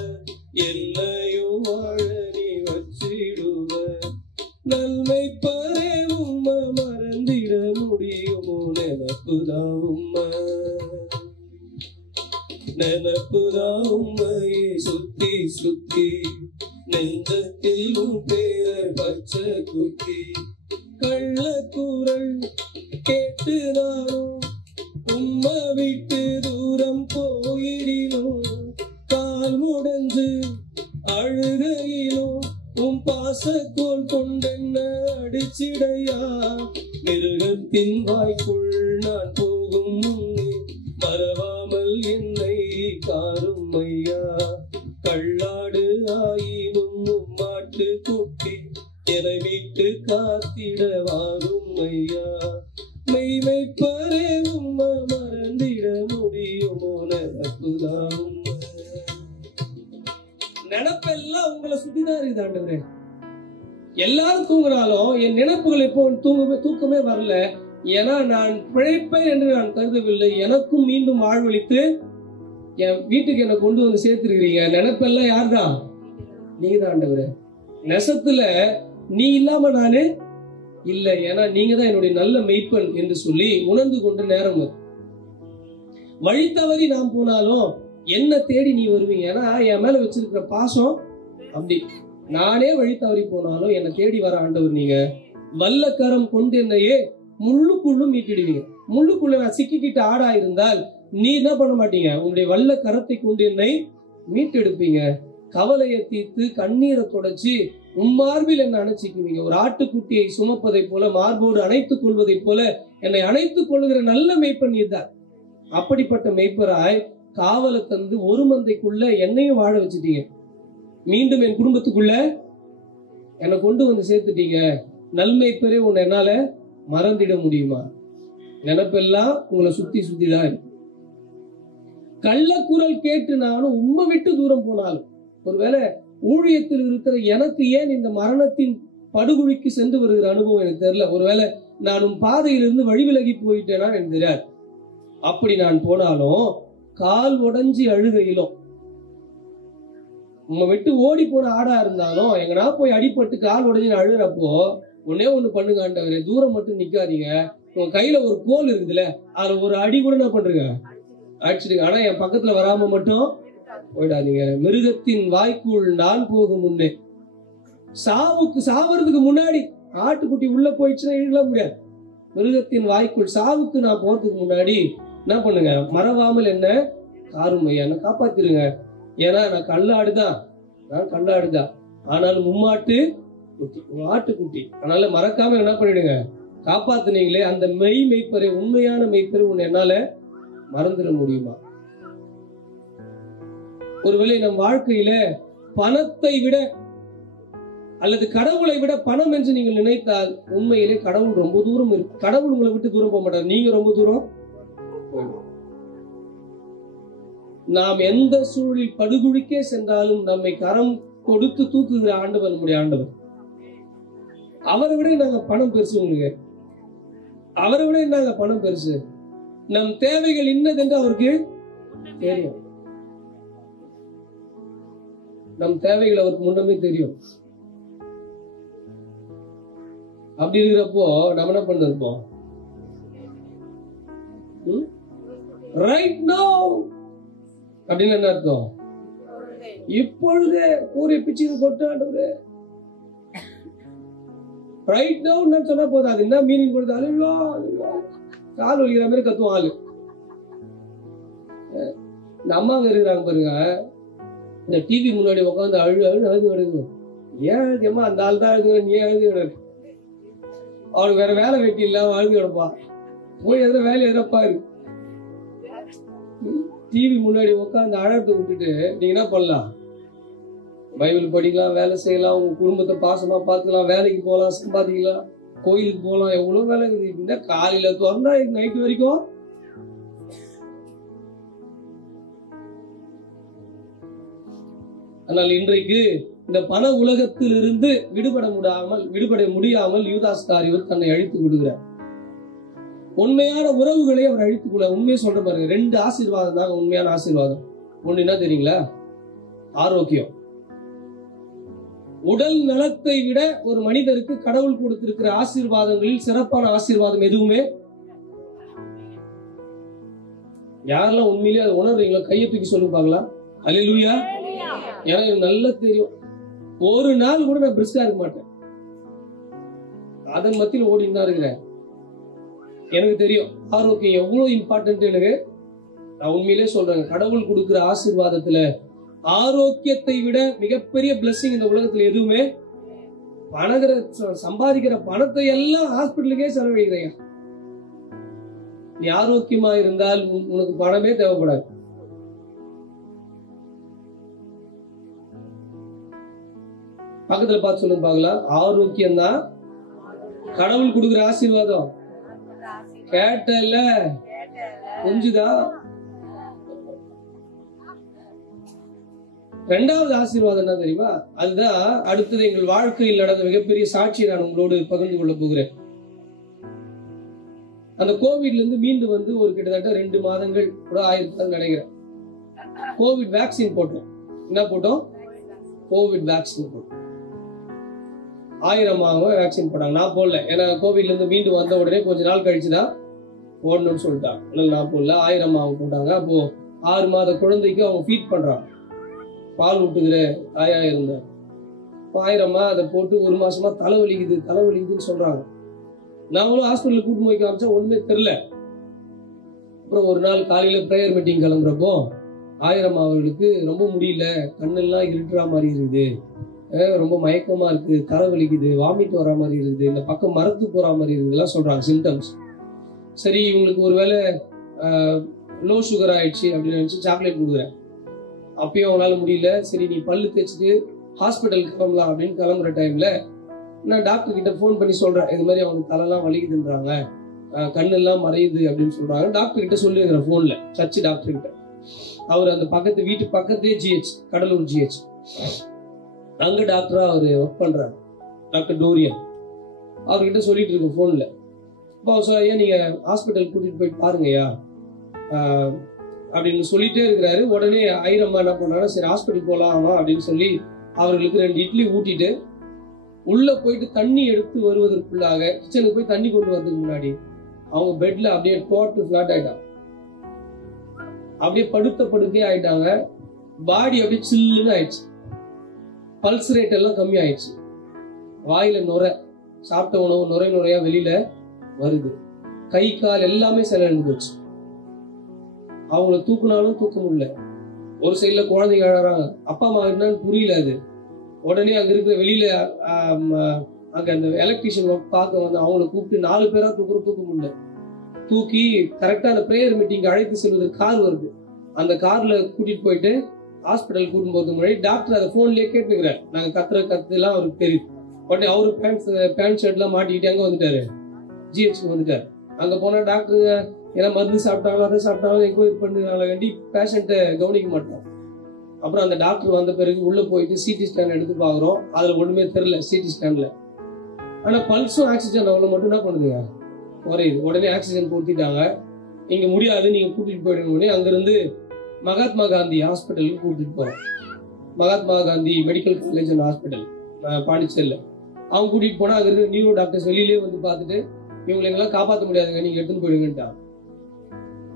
என்னையும் வாழ நீ வச்சிடுவ நன்மை பரே உம்மை மறந்திட முடியுமோ நினப்புதான் உம்மையே சுத்தி சுத்தி நெஞ்சத்தில் உன் பேர பச்சை குத்தி கள்ளக்குரல் கேட்டு நானும் உம்மை விட்டு தூரம் போயிடினோம் கால் முடஞ்சு அழுகையிலும் உன் பாசக்கோல் கொண்டென்ன அடிச்சிடையா மிருகத்தின் வாய்க்குள் நான் போகும் முன்னே மறவாமல் என்னை காரும் ஐயா கள்ளாடு ஆயினும் மாட்டு குட்டி என்னை மீட்டு காத்திட வாரும் ஐயா மெய்மை பரே உம்மை மறந்திட முடியுமோ நினப்புதான் நினைப்பெல்லாம் உங்களை சுத்திதான் இருக்குது ஆண்டவரே. எல்லாரும் தூங்குனாலும் என் நினைப்புகள் எப்போ தூக்கமே வரல. ஏன்னா நான் பிழைப்பேன் என்று நான் கருதவில்லை. எனக்கும் மீண்டும் வாழ்வழித்து என் வீட்டுக்கு என்னை கொண்டு வந்து சேர்த்திருக்கிறீங்க. நினைப்பெல்லாம் யார்தான்? நீங்க தான் ஆண்டவரே. நெசத்துல நீ இல்லாம நானு இல்லை. ஏன்னா நீங்க தான் என்னுடைய நல்ல மெய்ப்பன் என்று சொல்லி உணர்ந்து கொண்ட நேரம் அது. வழி தவறி நான் போனாலும் என்ன தேடி நீ வருவீங்க. ஏன்னா என் மேல வச்சிருக்கிற பாசம் அப்படி. நானே வழி தவறி போனாலும் என்னை தேடி வர ஆண்டவர் நீங்க. வல்லக்கரம் கொண்டு என்னையே முள்ளுக்குள்ளும் மீட்டிடுவீங்க. முள்ளுக்குள்ள நான் சிக்கிக்கிட்டு ஆடா இருந்தால் நீ என்ன பண்ண மாட்டீங்க, உங்களுடைய வல்ல கரத்தை கொண்டு என்னை மீட்டெடுப்பீங்க. கவலையை தீர்த்து கண்ணீரை தொடச்சி உம்மார்பில் என்னை அணைச்சிக்குவீங்க. ஒரு ஆட்டுக்குட்டியை சுமப்பதை போல மார்போடு அணைத்துக் கொள்வதை போல என்னை அணைத்துக் கொள்ளுகிற நல்ல மெய்ப்பன் நீர்தான். அப்படிப்பட்ட மெய்ப்பராய் காவலை தந்து ஒரு மந்தைக்குள்ள என்னையும் வாழ வச்சுட்டீங்க. மீண்டும் என் குடும்பத்துக்குள்ள என்னை கொண்டு வந்து சேர்த்துட்டீங்க. நல்மெய்ப்பரே உன்னை என்னால மறந்திட முடியுமா? நினைப்பெல்லாம் உங்களை சுத்தி சுத்திதான் இருக்கு. கள்ளக்குரல் கேட்டு நானும் உம்மை விட்டு தூரம் போனாலும், ஒருவேளை ஊழியத்தில் இருக்கிற எனக்கு ஏன் இந்த மரணத்தின் படுகொழிக்கு சென்று வருகிற அனுபவம் எனக்கு தெரியல. ஒருவேளை நானும் பாதையிலிருந்து வழிவிலகி போயிட்டேனா எனக்கு தெரியாது. அப்படி நான் போனாலும் கால் உடைஞ்சி அழுகையிலும், உங்க விட்டு ஓடி போன ஆடா இருந்தாலும் எங்கனா போய் அடிபட்டு கால் உடைஞ்சு அழுகிறப்போ ஒன்னே ஒண்ணு பண்ணுங்க ஆண்டவரே, தூரம் மட்டும் நிக்காதீங்க. உங்க கையில ஒரு கோல் இருக்குதுல்ல, அதுல ஒரு அடி கூட என்ன பண்றீங்க, அடிச்சிடுங்க. ஆனா என் பக்கத்துல வராம மட்டும் போயிடாதீங்க. மிருகத்தின் வாய்க்குள் நான் போகும் முன்னே, சாவறதுக்கு முன்னாடி ஆட்டுக்குட்டி உள்ள போயிடுச்சுன்னா இழுக்க முடியாது. மிருகத்தின் வாய்க்குள் சாவுக்கு நான் போறதுக்கு முன்னாடி என்ன பண்ணுங்க, மறவாமல் என்ன காருமையா என்ன காப்பாத்திருங்க. ஏன்னா நான் கல்லாடுதான், ஆனாலும் மும்மாட்டு குட்டி, ஆட்டுக்குட்டி. அதனால மறக்காம என்ன பண்ணிடுங்க, காப்பாத்துனீங்களே அந்த மெய்ப்பரை, உண்மையான மெய்ப்பரை உன்னை என்னால மறந்துட முடியுமா? ஒருவேளை நம் வாழ்க்கையில பணத்தை விட அல்லது கடவுளை விட பணம் என்று நீங்கள் நினைத்தால் உண்மையிலே கடவுள் ரொம்ப தூரம் இருக்கு. கடவுள் உங்களை விட்டு தூரம் போக மாட்டார், நீங்க ரொம்ப தூரம் போயிடும். நாம் எந்த சூழலில் படுகுழிக்கே சென்றாலும் நம்மை கரம் கொடுத்து தூக்குகிற ஆண்டவர் நம்முடைய ஆண்டவர். அவரை விட நாங்க பணம் பெருசு, உங்களுக்கு அவரை விட நாங்க பணம் பெருசு. நம் தேவைகள் இன்னதென்று அவருக்கு தெரியும். நம் தேவைகள் அவருக்கு முன்னமே தெரியும். அப்படி இருக்கிறப்போ நம்ம என்ன பண்ணிருப்போம், ரைட் நவ அப்படின்னு என்ன அர்த்தம், இப்பொழுதே கூறிய பிச்சு கொட்டு ஆண்டவரே. ரைட் நவ சொன்னா போதாது, என்ன மீனிங் கொடுத்தாலும் கால் வலிக்கிற மாதிரி கத்துவோம் ஆளு. இந்த அம்மாங்க இருக்கிறாங்க பாருங்க, இந்த டிவி முன்னாடி உட்காந்து அழுது விடுது. ஏன் அழுதியம்மா, அந்த ஆள் தான் அழுது, நீ அழுது விடு. அவனுக்கு வேற வேலை வெட்டி இல்லாம அழுது கிடப்பா, போய் எதிர வேலை எதிரப்பாரு. டிவி முன்னாடி உட்காந்து அழகத்தை விட்டுட்டு நீங்க என்ன பண்ணலாம், பைபிள் படிக்கலாம், வேலை செய்யலாம், உங்க குடும்பத்தை பாசமா பார்த்துக்கலாம், வேலைக்கு போகலாம், சம்பாதிக்கலாம், கோயிலுக்கு போகலாம், எவ்வளவு வேலை இருக்குது. காலையில திறந்தா நைட்டு வரைக்கும். ஆனால் இன்றைக்கு இந்த பண உலகத்தில் இருந்து விடுபட முடியாமல் யூதாஸ் காரியவர் தன்னை அழித்துக் கொடுக்கிறார். உண்மையான உறவுகளை அவர் அழித்துக் கொள்ள. உண்மையை சொல்ற பாருங்க, 2 ஆசீர்வாதம் தாங்க உண்மையான ஆசீர்வாதம். ஒண்ணு என்ன தெரியுங்களா, ஆரோக்கியம். உடல் நலத்தை விட ஒரு மனிதருக்கு கடவுள் கொடுத்திருக்கிற ஆசீர்வாதங்களில் சிறப்பான ஆசீர்வாதம் எதுவுமே. யாரெல்லாம் உண்மையிலேயே அதை உணர்றீங்களோ கையை தூக்கி சொல்லுப்பாங்களா, அல்லேலூயா. எனக்கு நல்லா தெரியும், ஒரு நாள் கூட நான் பிரிஸ்கா இருக்க மாட்டேன், அதன் மத்தியில் ஓடிட்டு தான் இருக்கிறேன். எனக்கு தெரியும் ஆரோக்கியம் எவ்வளவு இம்பார்ட்டன்ட். எனக்கு நான் உண்மையிலே சொல்றேன், கடவுள் கொடுக்கிற ஆசீர்வாதத்துல ஆரோக்கியத்தை விட மிகப்பெரிய பிளஸிங் இந்த உலகத்துல எதுவுமே. சம்பாதிக்கிற பணத்தை எல்லாம் ஹாஸ்பிட்டலுக்கே செலவழிக்கிறீங்க. நீ ஆரோக்கியமா இருந்தால் உனக்கு பணமே தேவைப்படாது. பக்கத்துல பார்த்து சொல்லுங்க பாக்கலாம், ஆரோக்கியம் தான் கடவுள் கொடுக்கிற ஆசீர்வாதம். கேட்டல புரிஞ்சுதா? ரெண்டாவது ஆசீர்வாதம் என்ன தெரியுமா? அதுதான் அடுத்தது எங்கள் வாழ்க்கையில் நடந்த மிகப்பெரிய சாட்சியை நான் உங்களோடு பகிர்ந்து கொள்ள போகிறேன். அந்த கோவிட்ல இருந்து மீண்டு வந்து ஒரு கிட்டத்தட்ட 2 மாதங்கள் கூட ஆயிருக்கான்னு நினைக்கிறேன். கோவிட் வேக்சின் போட்டோம். என்ன போட்டோம்? கோவிட் வேக்சின் போட்டோம். 1000 வேக்சின் போட்டாங்க. நான் போடல. ஏன்னா கோவிட்ல இருந்து மீண்டு வந்த உடனே கொஞ்ச நாள் கழிச்சுதான் போடணும்னு சொல்லிட்டாங்க. நான் போடல. 1000 போட்டாங்க. அப்போ 6 மாத குழந்தைக்கு அவங்க ஃபீட் பண்றாங்க. பால் ஊட்டுகிற தாயா இருந்தேன். 1000 அதை போட்டு 1 மாசமா தலைவலிக்குதுன்னு சொல்றாங்க. நாங்களும் ஹாஸ்பிட்டலுக்கு கூட்டு போய் காமிச்சா ஒண்ணுமே தெரியல. அப்புறம் ஒரு நாள் காலையில பிரேயர் மீட்டிங் கிளம்புறப்போ 1000 அவர்களுக்கு ரொம்ப முடியல, கண்ணெல்லாம் இருட்டுற மாதிரி இருக்குது, ரொம்ப மயக்கமா இருக்கு, தலைவலிக்குது, வாமிட் வர மாதிரி இருக்குது, இந்த பக்கம் மரத்து போற மாதிரி இருக்குதுலாம் சொல்றாங்க சிம்டம்ஸ். சரி, இவங்களுக்கு ஒருவேளை லோ சுகர் ஆயிடுச்சு அப்படின்னு நினைச்சு சாக்லேட் கொடுக்குறேன். அப்பயும் அவங்களால முடியல. சரி, நீ பல்லு தேய்ச்சிட்டு ஹாஸ்பிட்டலுக்கு கிளம்பலாம் அப்படின்னு கிளம்புற டைம்ல நான் டாக்டர் கிட்ட ஃபோன் பண்ணி சொல்றேன், இது மாதிரி அவனுக்கு தலைலாம் வலிக்குதுன்றாங்க, கண்ணெல்லாம் மறையுது அப்படின்னு சொல்றாங்க. டாக்டர் கிட்ட சொல்லிருக்கிறேன் போன்ல, சர்ச்சு டாக்டர் கிட்ட. அவர் அந்த வீட்டு பக்கத்தே ஜிஹெச், கடலூர் ஜிஹெச், அங்க டாக்டரா அவர் ஒர்க் பண்றாரு, டாக்டர் டோரியன். அவர்கிட்ட சொல்லிட்டு இருக்கேன் போன்ல. அப்போ அவர் சொல்ல, ஐயா நீங்க ஹாஸ்பிட்டல் கூட்டிட்டு போயிட்டு பாருங்கய்யா அப்படின்னு சொல்லிட்டே இருக்கிறாரு. உடனே 1000 என்ன பண்ணாங்க, சரி ஹாஸ்பிட்டல் போலாமா அப்படின்னு சொல்லி அவர்களுக்கு 2 இட்லி ஊட்டிட்டு உள்ள போயிட்டு தண்ணி எடுத்து வருவதற்குள்ளாக, கிச்சனுக்கு போய் தண்ணி கொண்டு வரதுக்கு முன்னாடி அவங்க பெட்ல அப்படியே டோட்டல் ஃபிளாட் ஆயிட்டாங்க. அப்படியே படுக்கே ஆயிட்டாங்க. பாடி அப்படியே சில்லுன்னு ஆயிடுச்சு. பல்ஸ் ரேட் எல்லாம் கம்மி ஆயிடுச்சு. வாயில நுரை, சாப்பிட்ட உணவு நுரையா வெளியில வருது. கை கால் எல்லாமே செயலிழந்து போச்சு. அவங்கள தூக்குனாலும் தூக்க முடியல. ஒரு சைட்ல குழந்தைங்க அழறாங்க, அப்பா அம்மா என்னன்னு புரியல. அது உடனே அங்க இருக்கிற வெளியில அங்க அந்த எலக்ட்ரிஷியன் பார்க்க வந்து அவங்கள கூப்பிட்டு 4 பேரா தூக்க முடியல. தூக்கி கரெக்டா அந்த பிரேயர் மீட்டிங் அழைத்து செல்வதற்கு கார் வருது. அந்த கார்ல கூட்டிட்டு போயிட்டு ஹாஸ்பிட்டல் கூட்டிட்டு போறதுக்கு முன்னாடி டாக்டர் அதை போன்லயே கேட்டுக்கிறார். நாங்க கத்துலாம் அவருக்கு தெரியுது. உடனே அவரு பேண்ட் ஷர்ட் எல்லாம் மாட்டிக்கிட்டு அங்க வந்துட்டாரு, ஜிஹெச்க்கு வந்துட்டாரு. அங்க போனா டாக்டர் ஏன்னா மருந்து சாப்பிட்டாலும் அதை சாப்பிட்டாலும் என்கொயரி பண்ணுறதுனால வேண்டி பேஷண்ட்டை கவனிக்க மாட்டோம். அப்புறம் அந்த டாக்டர் வந்த பிறகு உள்ள போயிட்டு சிடி ஸ்கேன் எடுத்து பாக்குறோம். அதுல ஒண்ணுமே தெரியல சிடி ஸ்கேன்ல. ஆனா பல்ஸும் ஆக்சிஜன் லெவலும் மட்டும் என்ன பண்ணுதுங்க, குறையுது. உடனே ஆக்சிஜன் போத்திட்டாங்க. இங்க முடியாது, நீங்க கூட்டிட்டு போயிடுங்க. அங்கிருந்து மகாத்மா காந்தி ஹாஸ்பிட்டலுக்கு கூட்டிட்டு போறோம். Mahatma Gandhi medical college and hospital பாண்டிச்சேரியில அவங்க கூட்டிட்டு போனா அங்க இருக்கிற நியூரோ டாக்டர்ஸ் வெளியிலேயே வந்து பார்த்துட்டு, இவங்களை எங்கெல்லாம் காப்பாற்ற முடியாதுங்க, நீங்க எடுத்துன்னு போயிடுங்கட்டாங்க.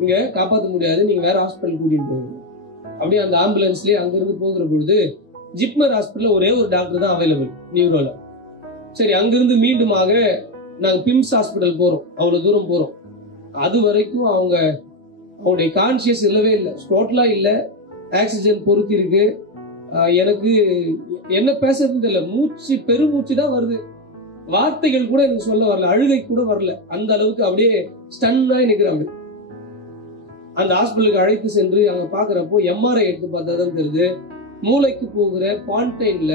இங்க காப்பாற்ற முடியாது, நீங்க வேற ஹாஸ்பிட்டல் கூட்டிட்டு போயிடுங்க. அப்படியே அந்த ஆம்புலன்ஸ்லயே அங்கிருந்து போகிற பொழுது ஜிப்மர் ஹாஸ்பிட்டல் ஒரே ஒரு டாக்டர் தான் அவைலபிள் நியூரோல. சரி, அங்கிருந்து மீண்டுமாக நாங்க பிம்ஸ் ஹாஸ்பிட்டல் போறோம். அவ்வளவு தூரம் போறோம். அது வரைக்கும் அவங்களுடைய கான்சியஸ் இல்லவே இல்லை, டோட்டலா இல்ல. ஆக்சிஜன் பொருத்தி இருக்கு. எனக்கு என்ன பேசுறதுன்னு தெரியல. பெருமூச்சு தான் வருது. வார்த்தைகள் கூட எனக்கு சொல்ல வரல, அழுகை கூட வரல. அந்த அளவுக்கு அப்படியே ஸ்டன்னா நிக்கிறேன். அந்த ஹாஸ்பிட்டலுக்கு அழைத்து சென்று அங்க பாக்குறப்போ எம்ஆர்ஐ எடுத்து பார்த்தாதான் தெரியுது, மூளைக்கு போகிற பான்டைன்ல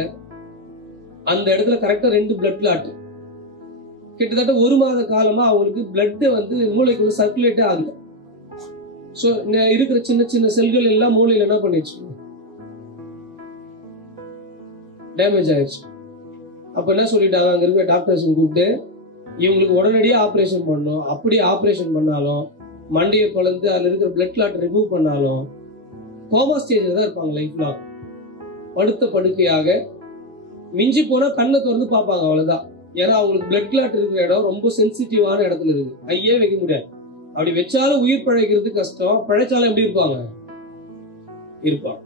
அந்த இடத்துல கரெக்டா 2 பிளட் கிளாட். கிட்டத்தட்ட 1 மாத காலமா அவங்களுக்கு பிளட் வந்து மூளைக்குள்ள சர்க்குலேட்டே ஆகல. சோ இருக்கிற சின்ன சின்ன செல்கள் எல்லாம் மூளையில என்ன பண்ணிடுச்சு, டேமேஜ் ஆயிடுச்சு. அப்ப என்ன சொல்லிட்டாங்க, அங்க இருக்கிற டாக்டர்ஸ் கூப்பிட்டு இவங்களுக்கு உடனடியாக ஆப்ரேஷன் பண்ணணும். அப்படி ஆப்ரேஷன் பண்ணாலும் மண்டையை குழந்து அதுல இருக்கிற பிளட் கிளாட் ரிமூவ் பண்ணாலும் கோமா ஸ்டேஜ்ல தான் இருப்பாங்க லைஃப் லாங். படுத்த படுக்கையாக மிஞ்சி போனா கண்ணை திறந்து பார்ப்பாங்க, அவ்வளவுதான். ஏன்னா அவங்களுக்கு பிளட் கிளாட் இருக்கிற இடம் ரொம்ப சென்சிட்டிவான இடத்துல இருக்கு, கையே வைக்க முடியாது. அப்படி வச்சாலும் உயிர் பிழைக்கிறது கஷ்டம், பிழைச்சாலும் எப்படி இருப்பாங்க இருப்பாங்க.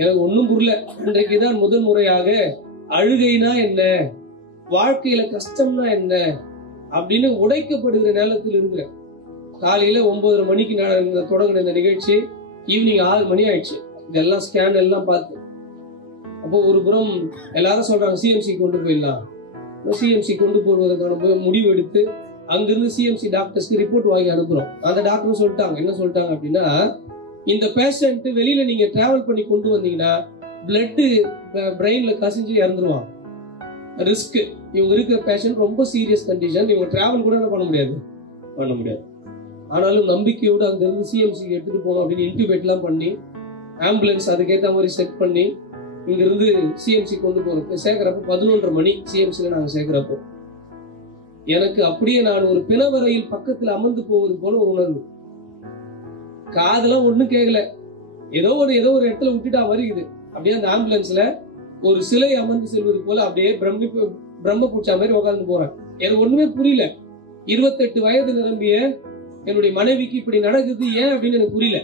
எனக்கு ஒன்னும் புரியல. இன்றைக்குதான் முதல் முறையாக அழுகைனா என்ன, வாழ்க்கையில கஷ்டம்னா என்ன அப்படின்னு உடைக்கப்படுகிற நேரத்தில் இருக்கிறேன். காலையில 9:30 மணிக்கு தொடங்கின இந்த நிகழ்ச்சி ஈவினிங் 6 மணி ஆயிடுச்சு. இதெல்லாம் ஸ்கேன் எல்லாம் பார்த்து அப்போ ஒரு புறம் எல்லாரும் சொல்றாங்க சிஎம்சி கொண்டு போயிடலாம். சிஎம்சி கொண்டு போவதற்கான முடிவு எடுத்து அங்கிருந்து சிஎம்சி டாக்டர்ஸ்க்கு ரிப்போர்ட் வாங்கி அனுப்புறோம். அந்த டாக்டரும் சொல்லிட்டாங்க, என்ன சொல்லிட்டாங்க அப்படின்னா, இந்த பேஷண்ட் வெளியில நீங்க டிராவல் பண்ணி கொண்டு வந்தீங்கன்னா பிளட் பிரெயின்ல கசிஞ்சு இறந்துருவாங்க, ரிஸ்க். இவங்க இருக்கிற பேஷண்ட் ரொம்ப சீரியஸ் கண்டிஷன், இவங்க டிராவல் கூட என்ன பண்ண முடியாது. ஆனாலும் நம்பிக்கையோடு அங்கிருந்து சிஎம்சி எடுத்துட்டு போனோம் அப்படின்னு இன்டியூபேட் எல்லாம் பண்ணி ஆம்புலன்ஸ் அதுக்கேற்ற மாதிரி செட் பண்ணி இங்கிருந்து சிஎம்சி கொண்டு போறதுக்கு சேர்க்கிறப்போ 11:30 மணி சிஎம்சியில் நாங்கள் சேர்க்கிறப்போ எனக்கு அப்படியே நான் ஒரு பிணவரையில் பக்கத்தில் அமர்ந்து போவது போல உணர்வு. காதெல்லாம் ஒன்றும் கேட்கல, ஏதோ ஒரு இடத்துல விட்டுட்டா வருகுது. அப்படியே அந்த ஆம்புலன்ஸ்ல ஒரு சிலை அமர்ந்து செல்வது போல அப்படியே பிரம்ம பூச்சா மாதிரி உட்கார்ந்து போறேன். எனக்கு ஒண்ணுமே புரியல. 28 வயது நிரம்பிய என்னுடைய மனைவிக்கு இப்படி நடக்குது ஏன் அப்படின்னு எனக்கு புரியல.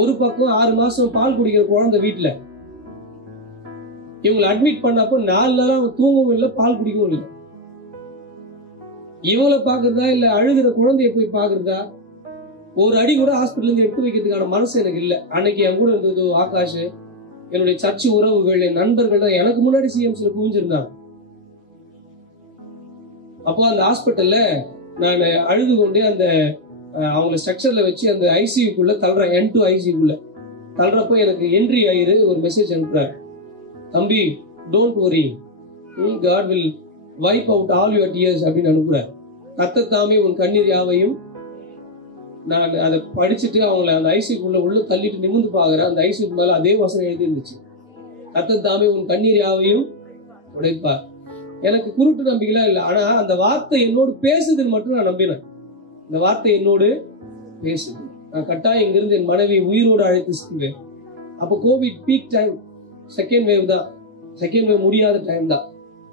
ஒரு பக்கம் 6 மாசம் பால் குடிக்கிற குழந்தை வீட்டுல, இவங்களை அட்மிட் பண்ணப்போ 4 நாளா அவன் தூங்கவும் இல்லை, பால் குடிக்கவும் இல்லை. இவங்களை பாக்குறதா இல்ல அழுகிற குழந்தைய போய் பாக்குறதா, ஒரு அடி கூட ஹாஸ்பிட்டல் இருந்து எடுத்து வைக்கிறதுக்கான மனசு எனக்கு இல்லை. அன்னைக்கு என் கூட இருந்தது ஆகாஷ், என்னுடைய சர்ச்சு உறவுகள், என் நண்பர்கள் தான் எனக்கு முன்னாடி சிஎம்சில குவிஞ்சிருந்தாங்க. அப்போ அந்த ஹாஸ்பிட்டல்ல நான் அழுது கொண்டே அந்த அவங்களை ஸ்ட்ரக்சர்ல வச்சு அந்த ஐசியூக்குள்ள தள்ளுறேன், N2 ஐசியூக்குள்ள தள்ளுறப்போ எனக்கு என்ட்ரி ஆயிரு ஒரு மெசேஜ் அனுப்புறாரு. தம்பி, don't worry, God will wipe out all your tears அப்படின்னு அனுப்புறாரு. கர்த்தர் உன் கண்ணீர் யாவையும். நான் அதை படிச்சுட்டு அவங்கள அந்த ஐசியூக்குள்ள உள்ள தள்ளிட்டு நிமிர்ந்து பாக்குறேன். அந்த ஐசியூக்கு மேல அதே வசனம் எழுதி இருந்துச்சு, கர்த்தர் உன் கண்ணீர் யாவையும் உடைப்பார். எனக்கு குருட்டு நம்பிக்கைலாம் இல்லை, ஆனா அந்த வார்த்தை என்னோடு பேசுதுன்னு மட்டும் நான் நம்பினேன். இந்த வார்த்தை என்னோடு பேசுது. நான் கட்டாயம் இங்கிருந்து என் மனைவி உயிரோடு அழைத்து செல்வேன். அப்போ Covid peak time, second wave தான், செகண்ட் வேவ் முடியாத டைம் தான்.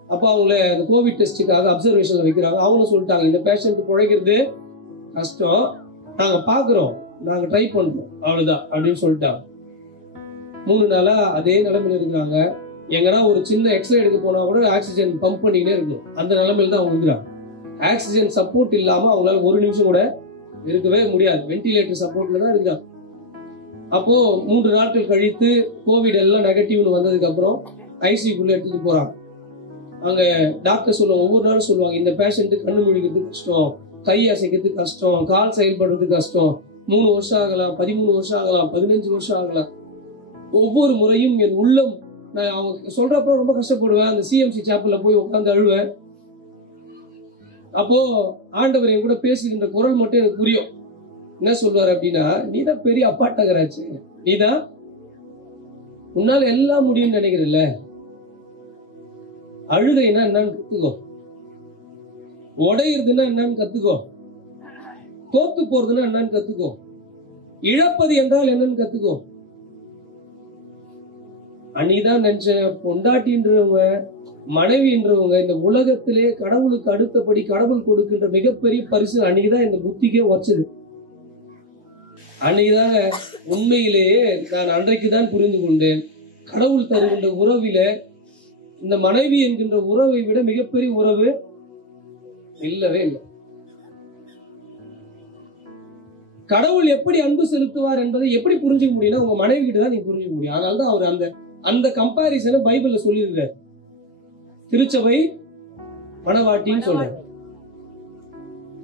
அப்போ அவங்கள அந்த கோவிட் டெஸ்ட்டுக்காக அப்சர்வேஷன்ல வைக்கிறாங்க. அவங்களும் சொல்லிட்டாங்க, இந்த பேஷண்ட் குழைக்கிறது கஷ்டம், நாங்க பாக்குறோம், நாங்க ட்ரை பண்றோம், அவ்வளவுதான் அப்படின்னு சொல்லிட்டாங்க. 3 நாளா அதே நிலைமையில இருக்கிறாங்க. எங்கன்னா ஒரு சின்ன எக்ஸ்ரே எடுக்க போனா கூட ஆக்சிஜன் பம்ப் பண்ணிக்கிட்டே இருக்கணும், அந்த நிலைமையில தான் அவங்க இருக்கிறாங்க. ஆக்சிஜன் சப்போர்ட் இல்லாம அவங்களால ஒரு நிமிஷம் கூட இருக்கவே முடியாது, வென்டிலேட்டர் சப்போர்ட்ல தான் இருக்காங்க. அப்போ 3 நாட்கள் கழித்து கோவிட் எல்லாம் நெகட்டிவ்னு வந்ததுக்கு அப்புறம் ஐசியூக்குள்ள எடுத்துட்டு போறாங்க. அங்க டாக்டர் சொல்லுவாங்க, ஒவ்வொரு நாளும் சொல்லுவாங்க, இந்த பேஷண்ட் கண்ணு முழிக்கிறதுக்கு கஷ்டம், கை அசைக்கிறதுக்கு கஷ்டம், கால் செயல்படுறதுக்கு கஷ்டம், 3 வருஷம் ஆகலாம், 13 வருஷம் ஆகலாம், 15 வருஷம் ஆகலாம். ஒவ்வொரு முறையும் என் உள்ளம், நான் அவங்க சொல்றப்ப ரொம்ப கஷ்டப்படுவேன். அந்த சிஎம்சி சாப்பிள்ல போய் உட்காந்து அழுவேன். அப்போ ஆண்டவர் என் கூட பேசுகின்ற குரல் மட்டும் எனக்கு புரியும். என்ன சொல்வாரு அப்படின்னா, நீதான் பெரிய அப்பாட்டகராச்சு, நீதான் உன்னால எல்லாம் முடியும்னு நினைக்கிறல்ல, அழுகைன்னா என்னன்னு கத்துக்கோ, உடையிறதுன்னா என்னன்னு கத்துக்கோ, தோத்து போறதுன்னா என்னன்னு கத்துக்கோ, இழப்பது என்றால் என்னன்னு கத்துக்கோ. அன்னைதான் நினைச்சேன், பொண்டாட்டின்றவங்க, மனைவின்றவங்க இந்த உலகத்திலே கடவுளுக்கு அடுத்தபடி கடவுள் கொடுக்கின்ற மிகப்பெரிய பரிசு. அன்னைக்குதான் இந்த புத்திக்கே வச்சது. அன்னைக்குதாங்க உண்மையிலேயே நான் அன்றைக்குதான் புரிந்து கொண்டேன், கடவுள் தருகின்ற உறவில இந்த மனைவி என்கின்ற உறவை விட மிகப்பெரிய உறவு இல்லவே இல்லை. கடவுள் எப்படி அன்பு செலுத்துவார் என்பதை எப்படி புரிஞ்சுக்க முடியும்னா உங்க மனைவி கிட்ட தான் நீங்க புரிஞ்சுக்க முடியும். அதனாலதான் அவர் அந்த கம்பாரிசனை பைபிள்ல சொல்லியிருக்காரு. திருச்சபை மணவாட்டின்னு சொல்றாரு.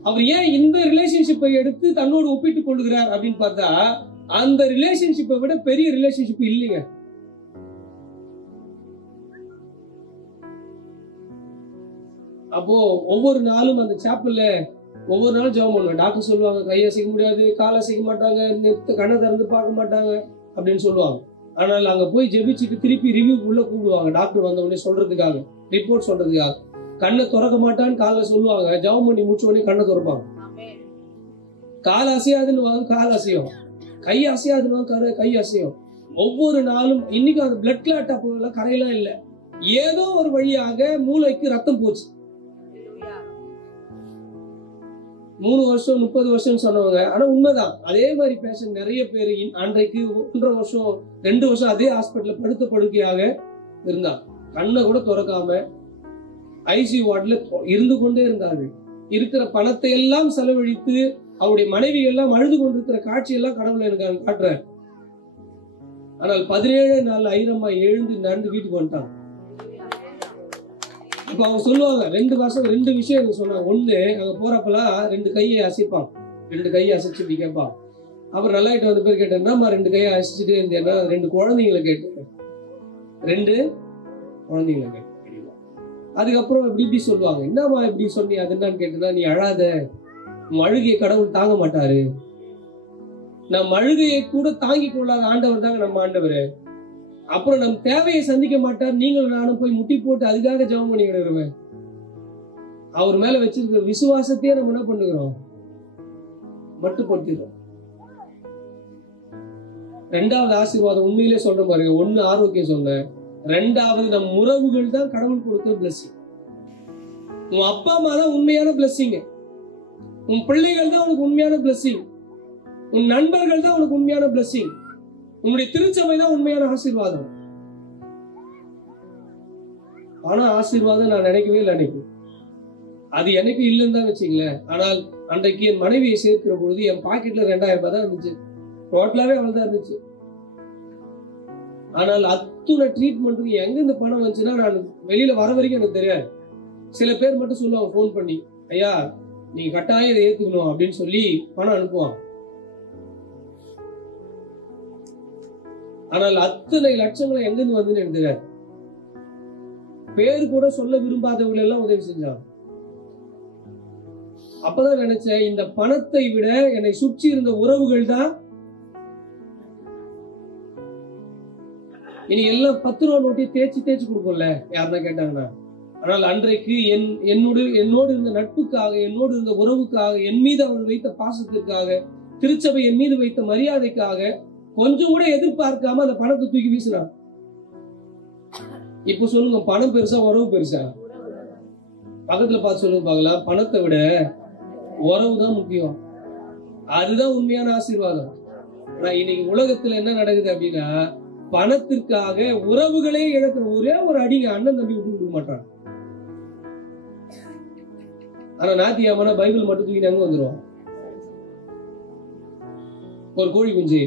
அவர் ஏன் இந்த ரிலேஷன்ஷிப்பை எடுத்து தன்னோடு ஒப்பிட்டுக் கொள்ளுகிறார் அப்படின்னு பார்த்தா, அந்த ரிலேஷன்ஷிப்பை விட பெரிய ரிலேஷன்ஷிப் இல்லைங்க. அப்போ ஒவ்வொரு நாளும் அந்த சாப்பிள்ல ஒவ்வொரு நாளும் ஜெபம் பண்ணுவேன். டாக்டர் சொல்லுவாங்க, கையை அசைக்க முடியாது, காலை அசைக்க மாட்டாங்க, கண்ணை திறந்து பார்க்க மாட்டாங்க அப்படின்னு சொல்லுவாங்க. ஆனால் அங்க போய் ஜெபிச்சுட்டு திருப்பி ரிவ்யூக்குள்ள கூப்பிடுவாங்க, டாக்டர் வந்த உடனே சொல்றதுக்காக, ரிப்போர்ட் சொல்றதுக்காக. கண்ணை திறக்க மாட்டான்னு காலைல சொல்லுவாங்க, ஜெபம் பண்ணி முடிச்ச உடனே கண்ணை திறப்பாங்க. கால் அசையாதுன்னு வாங்க, கால் அசையும், கை அசையாதுன்னு வாங்க, கை அசையும். ஒவ்வொரு நாளும் இன்னைக்கும் அது பிளட் கிளாட் அப்போ கரையெல்லாம் இல்லை, ஏதோ ஒரு வழியாக மூளைக்கு ரத்தம் போச்சு. 3 வருஷம் 30 வருஷம் சொன்னவங்க, ஆனா உண்மைதான். அதே மாதிரி பேஷண்ட் நிறைய பேர் அன்றைக்கு 1.5 வருஷம் 2 வருஷம் அதே ஹாஸ்பிட்டல்ல படுத்த படுக்கையாக இருந்தாங்க. கண்ணை கூட திறக்காம ஐசியூ வார்டுல இருந்து கொண்டே இருந்தார்கள். இருக்கிற பணத்தை எல்லாம் செலவழித்து அவருடைய மனைவி எல்லாம் அழுது கொண்டிருக்கிற காட்சி எல்லாம் கடவுளை எனக்கு காட்டுறாரு. ஆனால் 17 நாள் ஐரமா எழுந்து நடந்து வீட்டுக்கு வந்துட்டாங்க. இப்ப அவங்க சொல்லுவாங்க, 2 விஷயம் எனக்கு சொன்னாங்க. ஒண்ணு, அங்க போறப்பெல்லாம் 2 கையை அசைப்பாங்க, 2 கையை அசைச்சு இப்படி கேட்பாங்க. அப்புறம் நல்லாயிட்டு வந்து பேர் கேட்டேன், என்னம்மா 2 கையை அசைச்சுட்டு இருந்தேன்னா 2 குழந்தைங்களை கேட்டேன், 2 குழந்தைங்களை கேட்டேன். அதுக்கப்புறம் இப்படி சொல்லுவாங்க, என்னம்மா இப்படி சொன்னி, அது என்னன்னு கேட்டேன்னா, நீ அழாத, உன் அழுகிய கடவுள் தாங்க மாட்டாரு, நம் அழுகையை கூட தாங்கிக் கொள்ளாத ஆண்டவர் தாங்க நம்ம ஆண்டவர். அப்புறம் நம் தேவையை சந்திக்க மாட்டார். நீங்களும் நானும் போய் முட்டி போட்டு அதுக்காக ஜெபம் பண்ணி கிடக்குறோம். அவர் மேல வச்சிருக்கிற விசுவாசத்தையே நம்ம என்ன பண்ணுகிறோம், மட்டுப்படுத்திடுறோம். ரெண்டாவது ஆசீர்வாதம் உண்மையிலே சொல்ற பாருங்க. ஒண்ணு ஆரோக்கியம் சொன்னேன், ரெண்டாவது நம் உறவுகள் தான் கடவுள் கொடுத்த பிளஸிங். உன் அப்பா அம்மா தான் உண்மையான பிளஸிங். உன் பிள்ளைகள் தான் உனக்கு உண்மையான பிளஸிங். உன் நண்பர்கள் தான் உனக்கு உண்மையான பிளஸிங். உன்னுடைய திருச்சபை தான் உண்மையான ஆசீர்வாதம். ஆனா ஆசீர்வாதம் நான் நினைக்கவே இல்லை. அன்னைக்கு அது எனக்கு இல்லைன்னு தான் வச்சுங்களேன். ஆனால் அன்றைக்கு என் மனைவியை சேர்க்கிற பொழுது என் பாக்கெட்ல 2000 ரூபாய் தான் இருந்துச்சு. டோட்டலாவே அவ்வளவுதான் இருந்துச்சு. ஆனால் அத்துணை ட்ரீட்மெண்ட்டுக்கு எங்க இந்த பணம் வந்துச்சுன்னா நான் வெளியில வர வரைக்கும் எனக்கு தெரியாது. சில பேர் மட்டும் சொல்லுவாங்க போன் பண்ணி, ஐயா நீங்க கட்டாயம் இதை ஏத்துக்கணும் அப்படின்னு சொல்லி பணம் அனுப்புவாங்க. ஆனால் அத்தனை லட்சங்களை எங்கிருந்து வந்துன்னு எனக்கு தெரியாது. பேரு கூட சொல்ல விரும்பாதவர்கள் எல்லாம் உதவி செஞ்சாங்க. அப்பதான் நினைச்சேன், இந்த பணத்தை விட என்னை சுற்றி இருந்த உறவுகள் தான். இனி எல்லாம் 10 ரூபா நோட்டி தேய்ச்சி கொடுக்கும்ல யாருன்னா கேட்டாங்கன்னா. ஆனால் அன்றைக்கு என்னோடு இருந்த நட்புக்காக, என்னோடு இருந்த உறவுக்காக, என் மீது அவன் வைத்த பாசத்திற்காக, திருச்சபை என் மீது வைத்த மரியாதைக்காக கொஞ்சம் கூட எதிர்பார்க்காம அந்த பணத்தை தூக்கி வீசினான். இப்ப சொல்லுங்க, பணம் பெருசா உறவு பெருசா? பக்கத்துல பார்த்து சொல்லுங்க பார்க்கலாம். பணத்தை விட உறவு தான் முக்கியம். அதுதான் உண்மையான ஆசீர்வாதம். ஆனா இன்னைக்கு உலகத்துல என்ன நடக்குது அப்படின்னா, பணத்திற்காக உறவுகளே இழக்கிற ஒரே ஒரு அடிங்க அண்ணன் தம்பி விட்டு கொடுக்க மாட்டான். ஆனா ஞாயிற்றுக்கிழமை பைபிள் மட்டும் தூக்கி அங்க வந்துடும். ஒரு கோழி குஞ்சு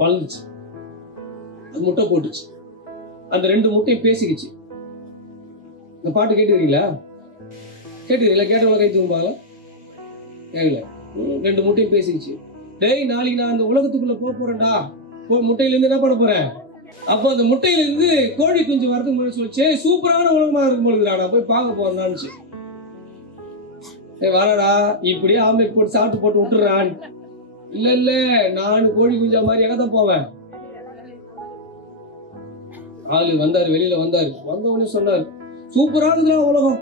வளர்ந்துச்சு, அது முட்டை போட்டுச்சு. அந்த 2 முட்டையும் பேசிக்கிச்சு. இந்த பாட்டு கேட்டுக்கிறீங்களா? கேட்டவங்க கை தூங்குவாங்களா? கேட்கல. 2 முட்டையும் பேசிக்கிச்சு. டேய் நாளைக்கு நான் அந்த உலகத்துக்குள்ள போறேன்டா, முட்டையில இருந்து என்ன பண்ண போறேன்? அப்போ அந்த முட்டையில இருந்து கோழி குஞ்சு வரதுக்கு முன்னாடி சொல்லிச்சு, சூப்பரான உலகமா இருக்கும் பொழுதுடா, நான் போய் பார்க்க போறேன்னு. வரடா இப்படியே ஆம்லெட் போட்டு சாப்பிட்டு போட்டு விட்டுறான். இல்ல நான் கோழி குஞ்சா மாதிரி எங்கதான் போவேன். ஆளு வந்தாரு, வெளியில வந்தாரு. வந்தவொடனே சொன்னாரு, சூப்பரா இருக்குதா உலகம்.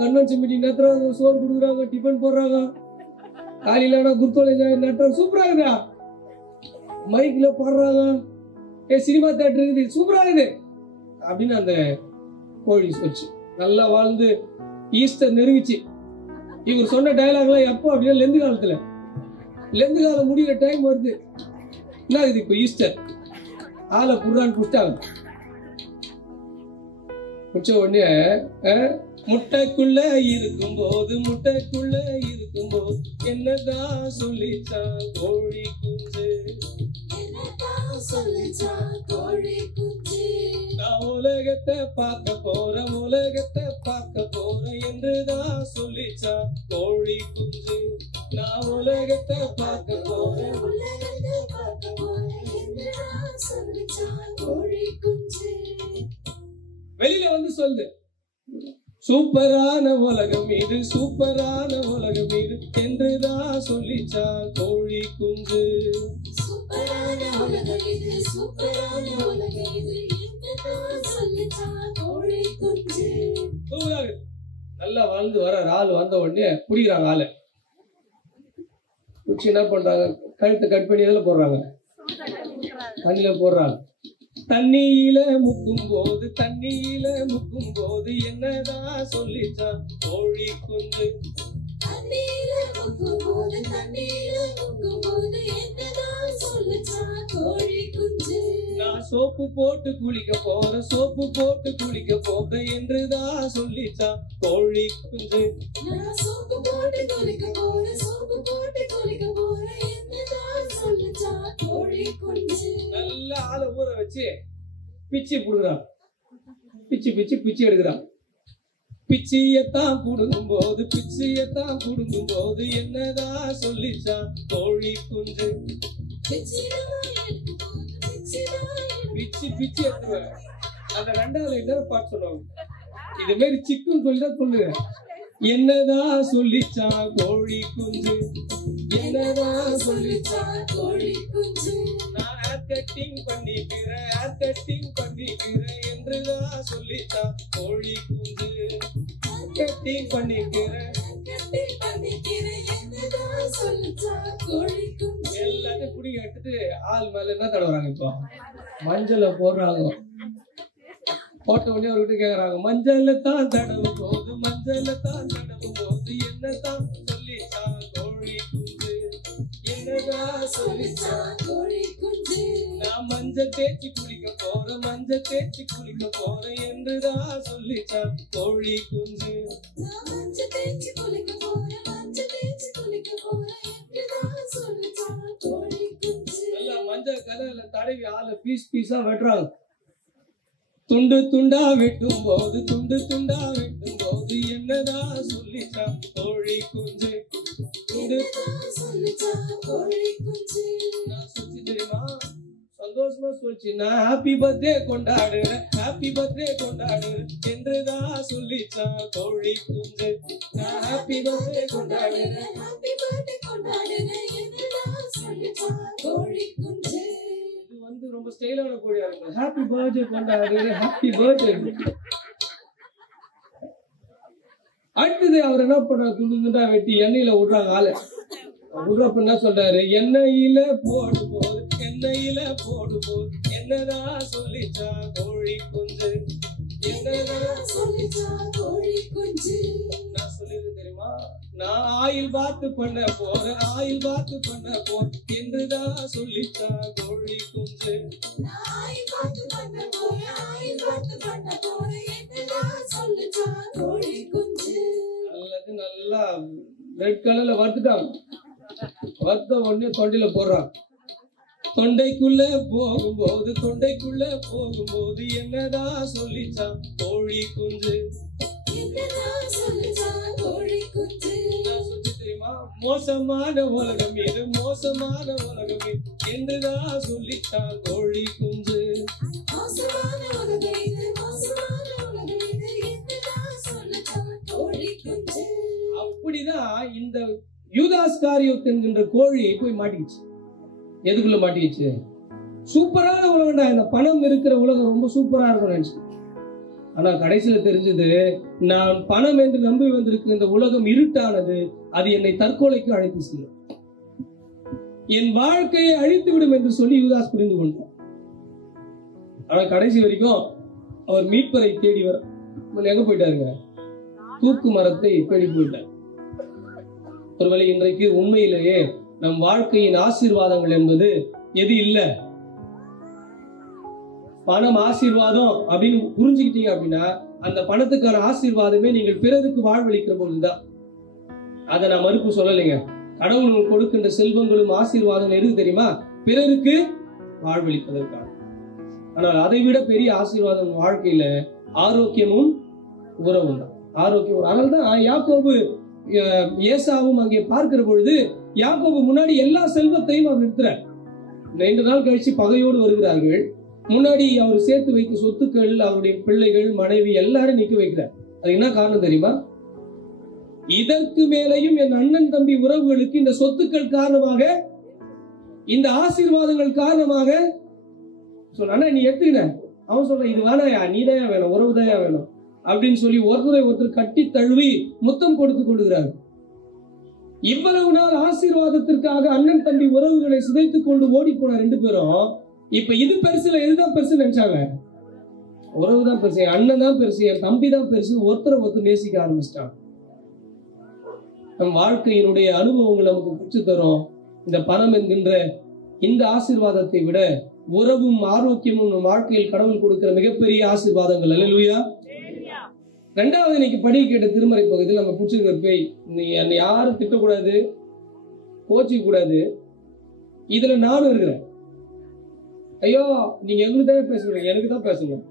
கன்வென்ஷன் மீட்டிங் நேரத்துல சோறு கொடுக்குறாங்க, டிஃபன் போடுறாங்க, காலையில குருத்தோலை நேரத்துல சூப்பரா இருக்குதா, மைக்ல பாடுறாங்க, சினிமா தியேட்டர் இருக்குது, சூப்பரா இருக்குது அப்படின்னு அந்த கோழி சொல்லிச்சு. நல்லா வாழ்ந்து ஈஸ்டர் நெருங்கிச்சு. இவர் சொன்ன டயலாக்லாம் எப்போ அப்படின்னா லெந்து காலம் முடிகிற டைம் வருது. என்ன இது இப்ப ஈஸ்டர் ஆளை புடுறான்னு புட்டாங்க. புடிச்ச உடனே முட்டைக்குள்ள இருக்கும்போது என்னதான் சொல்லிச்சான் கோழி குஞ்சு, நான் உலகத்தை பார்க்க போறேன் என்றுதான் சொல்லிச்சான் கோழி குஞ்சு. நான் உலகத்தை பார்க்க போறேன். வெளியில வந்து சொல்லு, சூப்பரான உலகம் இது என்றுதான் சொல்லிச்சான் கோழி குஞ்சு. நல்லா வாழ்ந்து வர ஆள் வந்த உடனே புடிக்கிறாங்க. ஆளு குச்சி என்ன பண்றாங்க, கழுத்தை கட் பண்ணி எதுல போடுறாங்க, தண்ணியில போடுறாங்க. தண்ணியில முக்கும் போது என்னதான் சொல்லிச்சான் கோழி குஞ்சு. நான் சோப்பு போட்டு குளிக்க போறேன் என்றுதான் சொல்லிச்சான் கோழி குஞ்சு. நல்ல ஆளை ஊற வச்சு பிச்சு புடுறான், பிச்சு எடுக்கிறான். பிச்சியத்தான் புடுங்கும் போது என்னதான் சொல்லிச்சான் கோழி குஞ்சு. பிச்சு எடுத்துருவேன். அந்த 2வது லைன் பாட்டு சொல்லுவாங்க, இது மாதிரி சிக்குன்னு சொல்லிதான் சொல்லுங்க. என்னதான் சொல்லிச்சான் கோழி குஞ்சு, என்னதான் சொல்லிச்சான் கோழி குஞ்சு. நான் ஹேர் கட்டிங் பண்ணிக்கிறேன், ஹேர் கட்டிங் பண்ணிக்கிறேன் என்றுதான் சொல்லிச்சான் கோழி குஞ்சு. கட்டிங் பண்ணிக்கிறேன், கட்டி பண்ணிக்கிறேன் என்னதான் சொல்லிச்சான் கோழி குஞ்சு. எல்லாத்தையும் குடி எடுத்துட்டு ஆள் மேல என்ன தடவுறாங்க? இப்போ மஞ்சளை போடுறாங்க. போட்ட உடனே அவர்கிட்ட கேக்குறாங்க, மஞ்சளை தான் தடவும் போது, மஞ்சளை தான் தடவும் போது என்னதான் சொல்லிச்சான் கோழி குஞ்சு, என்னதான் சொல்லிச்சான் கோழி குஞ்சு. நான் மஞ்சள் தேய்ச்சி குளிக்க போறேன், மஞ்சள் தேய்ச்சி குளிக்க போறேன் என்றுதான் சொல்லிச்சான் கோழி குஞ்சு. நான் மஞ்சள் தேய்ச்சி குளிக்க போறேன், மஞ்சள் தேய்ச்சி குளிக்க போறேன் என்றுதான் சொல்லிச்சான் கோழி குஞ்சு. நல்லா மஞ்சள் கலர்ல தடவி ஆளை பீஸ் பீஸா வெட்டுறாங்க. துண்டு துண்டா வெட்டும் போது, துண்டு துண்டா வெட்டும் போது என்னதான் சொல்லிச்சான் கோழி குஞ்சு. துண்டு என்னதான் சொல்லிச்சான் கோழி குஞ்சு. நான் சொல்லிச்சு தெரியுமா? சந்தோஷமா சொல்லிச்சு, நான் ஹாப்பி பர்த்டே கொண்டாடுறேன், ஹாப்பி பர்த்டே கொண்டாடுறேன் என்றுதான் சொல்லிச்சான் கோழி குஞ்சு. நான் ஹாப்பி பர்த்டே கொண்டாடுறேன். ஹாப்பி பர்த்டே கொண்டாடுறேன் என்னதான் சொல்லிச்சான் கோழி குஞ்சு. இது வந்து ரொம்ப ஸ்டைலான கோழியா இருக்கு. ஹாப்பி பர்த்டே கொண்டாடுறேன், ஹாப்பி பர்த்டே. அடுத்தது அவர் என்ன பண்றாரு? துண்டு துண்டா வெட்டி எண்ணெயில விடுறாங்க ஆளு. விடுறப்ப என்ன சொல்றாரு? எண்ணெயில போடு போது, எண்ணெயில போடு போது என்னதான் சொல்லிச்சா கோழி குஞ்சு, என்னதான் சொல்லிச்சான் கோழி குஞ்சு. நான் சொல்லிது தெரியுமா? நான் ஆயில் பாத்து பண்ண போறேன், ஆயில் பாத்து பண்ண போறேன் என்றுதான் சொல்லிச்சா கோழி குஞ்சு. நாய் பார்த்து பண்ண போறேன், ஆய் பார்த்து பண்ண போறேன் என்னதான் சொல்லிச்சான் கோழி குஞ்சு. நல்லது நல்லா ரெட் கலர்ல வறுத்துட்டாங்க. வறுத்த உடனே தொண்டையில போடுறான். தொண்டைக்குள்ள போகும்போது, தொண்டைக்குள்ள போகும்போது என்னதான் சொல்லிச்சான் கோழி குஞ்சு. என்னதான் சொல்லிச்சான் கோழி குஞ்சு. நான் சொல்லி தெரியுமா? மோசமான உலகம் இது, மோசமான உலகம் இது என்றுதான் சொல்லிச்சான் கோழி குஞ்சு. மோசமான உலகம் இது, மோசமான உலகம் இது என்னதான் சொல்லிச்சான் கோழி குஞ்சு. அப்படிதான் இந்த யூதாஸ் காரியோத் என்கின்ற கோழி போய் மாட்டிக்கிச்சு. எதுக்குள்ள மாட்டிக்கிச்சு? சூப்பரான உலகம்டா, இந்த பணம் இருக்கிற உலகம் ரொம்ப சூப்பரா இருக்கும் நினைச்சு. ஆனா கடைசியில தெரிஞ்சது, நான் பணம் என்று நம்பி வந்திருக்கிற இந்த உலகம் இருட்டானது, அது என்னை தற்கொலைக்கு அழைத்து செல்லும், என் வாழ்க்கையை அழித்து விடும் என்று சொல்லி யூதாஸ் புரிந்து கொண்டார். ஆனா கடைசி வரைக்கும் அவர் மீட்பரை தேடி வர எங்க போயிட்டாருங்க? தூக்கு மரத்தை தேடி போயிட்டார். ஒருவேளை இன்றைக்கு உண்மையிலேயே நம் வாழ்க்கையின் ஆசீர்வாதங்கள் என்பது எது இல்ல? பணம் ஆசீர்வாதம் அப்படின்னு புரிஞ்சுக்கிட்டீங்க அப்படின்னா, அந்த பணத்துக்கான ஆசீர்வாதமே நீங்கள் பிறருக்கு வாழ்வளிக்கிற பொழுதுதான். அதை நான் மறுப்பு சொல்லலைங்க. கடவுள் கொடுக்கின்ற செல்வங்களும் ஆசீர்வாதம் எதுக்கு தெரியுமா? பிறருக்கு வாழ்வளிப்பதற்காக. ஆனால் அதை விட பெரிய ஆசீர்வாதம் வாழ்க்கையில ஆரோக்கியமும் உறவும் தான். ஆரோக்கியம். அதனால்தான் யாக்கோபு ஏசாவும் அங்கே பார்க்கிற பொழுது, யாக்கோபு முன்னாடி எல்லா செல்வத்தையும் அவர் நிறுத்துறார். 2 நாள் கழிச்சு பகையோடு வருகிறார்கள். முன்னாடி அவர் சேர்த்து வைத்த சொத்துக்கள், அவருடைய பிள்ளைகள், மனைவி எல்லாரும் நிக்க வைக்கிறார். அது என்ன காரணம் தெரியுமா? இதற்கு மேலையும் என் அண்ணன் தம்பி உறவுகளுக்கு இந்த சொத்துக்கள் காரணமாக, இந்த ஆசீர்வாதங்கள் காரணமாக சொன்ன, நீ எடுத்துக்கின. அவன் சொல்ற, இது வேணாயா, நீதான் வேணும், உறவுதாயா வேணும் அப்படின்னு சொல்லி ஒருத்தரை ஒருத்தர் கட்டி தழுவி முத்தம் கொடுத்துக் கொள்கிறார். இவ்வளவு நாள் ஆசீர்வாதத்திற்காக அண்ணன் தம்பி உறவுகளை சிதைத்துக் கொண்டு ஓடி போன 2 பேரும் இப்ப இது பெருசுல எதுதான் பெருசு நினைச்சாங்க? உறவுதான் பெருசு, என் அண்ணன் தான் பெருசு, என் தம்பி தான் பெருசு, ஒருத்தரை ஒருத்தர் நேசிக்க ஆரம்பிச்சிட்டாங்க. நம் வாழ்க்கையினுடைய அனுபவங்கள் நமக்கு பிடிச்சு தரும். இந்த பணம் என்கின்ற இந்த ஆசீர்வாதத்தை விட உறவும் ஆரோக்கியமும் நம் வாழ்க்கையில் கடவுள் கொடுக்கிற மிகப்பெரிய ஆசீர்வாதங்கள். அல்லேலூயா. 2வது இன்னைக்கு படிக்க கேட்ட திருமறை பகுதியில் நம்ம பிடிச்சிருக்கிற பேய், நீ என்னை யாரும் திட்டக்கூடாது, கோச்சிக்க கூடாது, இதுல நானும் இருக்கிறேன். ஐயோ நீங்க எங்களுக்கு தான் பேசணும், எனக்கு தான் பேசணும்,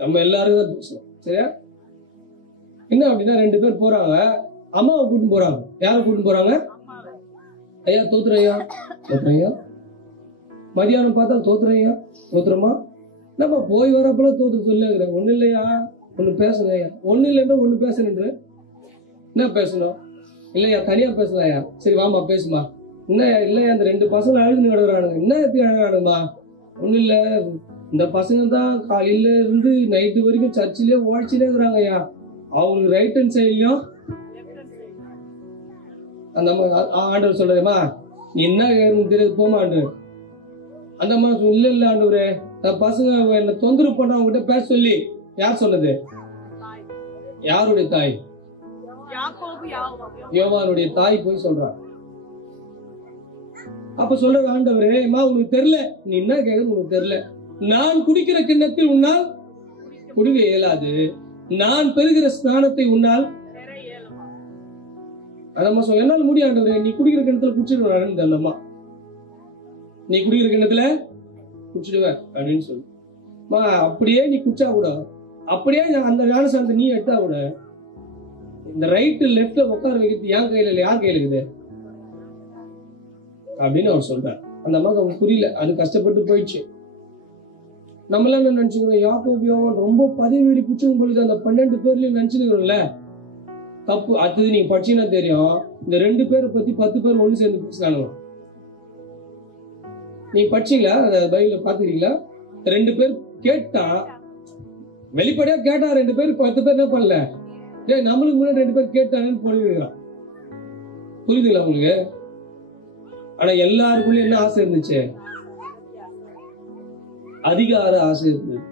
நம்ம எல்லாருக்கும் தான் பேசணும், சரியா? என்ன அப்படின்னா 2 பேர் போறாங்க, அம்மாவை கூட்டின்னு போறாங்க. யாரை கூட்டின்னு போறாங்க? ஐயா தோத்துறையா, தோத்துறையா. மதியானம் பார்த்தா தோத்துறையா, தோத்துறமா. நம்ம போய் வரப்பெல்லாம் தோத்து சொல்லுகிறேன். ஒண்ணு இல்லையா, ஒண்ணு பேசணும். ஒண்ணு இல்லைன்னா ஒண்ணு பேசணுன்ற என்ன பேசணும்? இல்லையா தனியா பேசலாயா? சரி வாமா பேசுமா. என்ன இல்லையா அந்த 2 பசங்க அழுதுன்னு கிடக்குறானுங்க. என்ன அழுகிறானுங்கம்மா? ஒன்றும் இல்லை, இந்த பசங்க தான் காலையில இருந்து நைட்டு வரைக்கும் சர்ச்சிலே ஓடிச்சுட்டே இருக்கிறாங்க ஐயா. அவங்களுக்கு ரைட் ஹேண்ட் சைட்லயும் அந்த ஆண்டவர் சொல்றேம்மா நீ என்ன தெரியாது போமாண்டு. அந்த மாதிரி இல்ல இல்ல ஆண்டவரே, பசங்க என்ன தொந்தரவு பண்ண அவங்ககிட்ட பேச சொல்லி. யார் சொன்னது? யாருடைய தாய்? யோவானுடைய தாய் போய் சொல்றான். அப்ப சொல்ற ஆண்டவரே, அம்மா உனக்கு தெரியல, நீ என்ன கேட்கறது உனக்கு தெரியல. நான் குடிக்கிற கிண்ணத்தில் உன்னால் குடிக்க இயலாது, நான் பெறுகிற ஸ்நானத்தை உன்னால் அதம்மா சொல்ல என்னால முடியும் ஆண்டவரே, நீ குடிக்கிற கிண்ணத்துல குடிச்சிடுவேன் தெரியலம்மா, நீ குடிக்கிற கிண்ணத்துல குடிச்சிடுவேன் அப்படின்னு சொல்லு. அப்படியே நீ குடிச்சா கூட, அப்படியே அந்த ஞானஸ்நானத்தை நீ எடுத்தா கூட, இந்த ரைட்டு லெப்ட்ல உட்கார வைக்கிறது என் கையில இல்லை, யார் கையில இருக்குது அப்படின்னு அவர் சொல்றார். அந்த அம்மாவுக்கு அவங்களுக்கு புரியல, அது கஷ்டப்பட்டு போயிடுச்சு. நம்மளாம் என்ன நினைச்சுக்கிறோம், யாக்கோபு யோவான் ரொம்ப பதவி வெறி குடிச்சுக்கும் பொழுது அந்த 12 பேர்லயும் நினைச்சுக்கிறோம்ல, தப்பு. அடுத்தது நீங்க படிச்சீங்கன்னா தெரியும், இந்த 2 பேரை பத்தி 10 பேர் ஒண்ணு சேர்ந்து பேசுறாங்க. நீங்க படிச்சீங்களா? பைபிள்ல பாத்துக்கிறீங்களா? 2 பேர் கேட்டா, வெளிப்படையா கேட்டா 2 பேர் 10 பேர் என்ன பண்ணல, நம்மளுக்கு முன்னாடி 2 பேர் கேட்டாங்கன்னு போயிருக்கிறான். புரியுதுங்களா உங்களுக்கு? ஆனா எல்லாருக்குள்ளயும் என்ன ஆசை இருந்துச்சு? அதிகார ஆசை இருந்தது.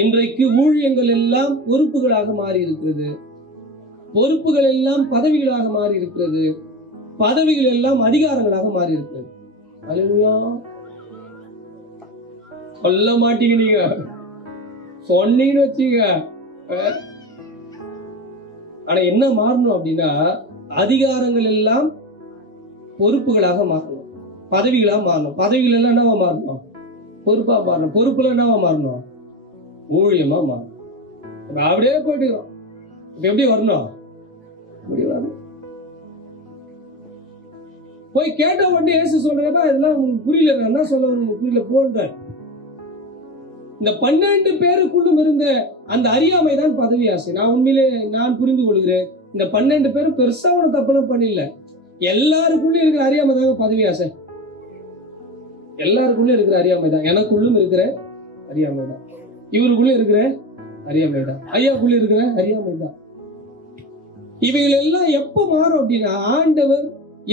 இன்றைக்கு ஊழியங்கள் எல்லாம் பொறுப்புகளாக மாறி இருக்கிறது, பொறுப்புகள் எல்லாம் பதவிகளாக மாறி இருக்கிறது, பதவிகள் எல்லாம் அதிகாரங்களாக மாறி இருக்கிறது. அல்லேலூயா. சொல்ல மாட்டீங்க, நீங்க சொன்னீங்கன்னு வச்சீங்க. ஆனா என்ன மாறணும் அப்படின்னா, அதிகாரங்கள் எல்லாம் பொறுப்புகளாக மாறணும், பதவிகளா மாறணும். பதவிகள் எல்லாம் என்னவா மாறணும்? பொறுப்பா மாறணும். பொறுப்புல என்னவா மாறணும்? ஊழியமா மாறணும். அப்படியே போயிட்டு எப்படி வரணும்? இப்படி வரணும். போய் கேட்ட உடனே ஏசு சொல்றதா இதெல்லாம் உங்களுக்கு புரியல, என்ன சொல்ல உங்களுக்கு புரியல போன்ற இந்த 12 பேருக்குள்ளும் இருந்த அந்த அறியாமை தான் பதவி ஆசை. நான் உண்மையிலே நான் புரிந்து கொள்கிறேன், இந்த 12 பேரும் பெருசா ஒண்ணு தப்பெல்லாம் பண்ணல. எல்லாருக்குள்ளயும் இருக்கிற அறியாமை தான் பதவி ஆசை. எல்லாருக்குள்ளயும் இருக்கிற அறியாமை தான், எனக்குள்ளும் இருக்கிற அறியாமை தான், இவருக்குள்ள இருக்கிற அறியாமை தான், ஐயாக்குள்ள இருக்கிற அறியாமை தான். இவைகள் எல்லாம் எப்ப மாறும் அப்படின்னா, ஆண்டவர்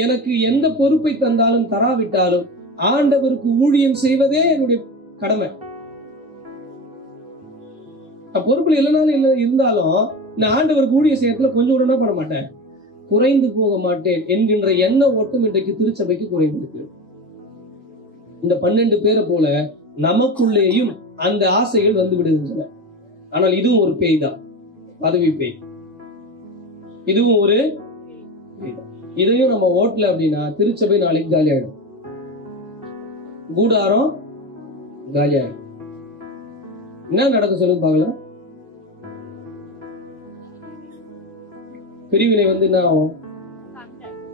எனக்கு எந்த பொறுப்பை தந்தாலும் தராவிட்டாலும் ஆண்டவருக்கு ஊழியம் செய்வதே என்னுடைய கடமை. பொறுப்புல இல்லைனாலும் இருந்தாலும் நான் ஆண்டவருக்கு ஊழியம் செய்யறதுல கொஞ்சம் கூட என்ன பண்ண மாட்டேன், குறைந்து போக மாட்டேன் என்கின்ற எண்ண ஓட்டம் இன்றைக்கு திருச்சபைக்கு குறைந்திருக்கு. இந்த 12 பேரை போல நமக்குள்ளேயும் அந்த ஆசைகள் வந்து விடுகின்றன. ஆனால் இதுவும் ஒரு பேய் தான், பதவி பேய். இதுவும் ஒரு பேய். இதையும் நம்ம ஓட்டல அப்படின்னா திருச்சபை நாளைக்கு காலியாயிடும், கூடாரம் காலியாயிடும். என்ன நடக்க சொல்லுங்க பாக்கலாம். பிரிவினை வந்து என்ன ஆகும்?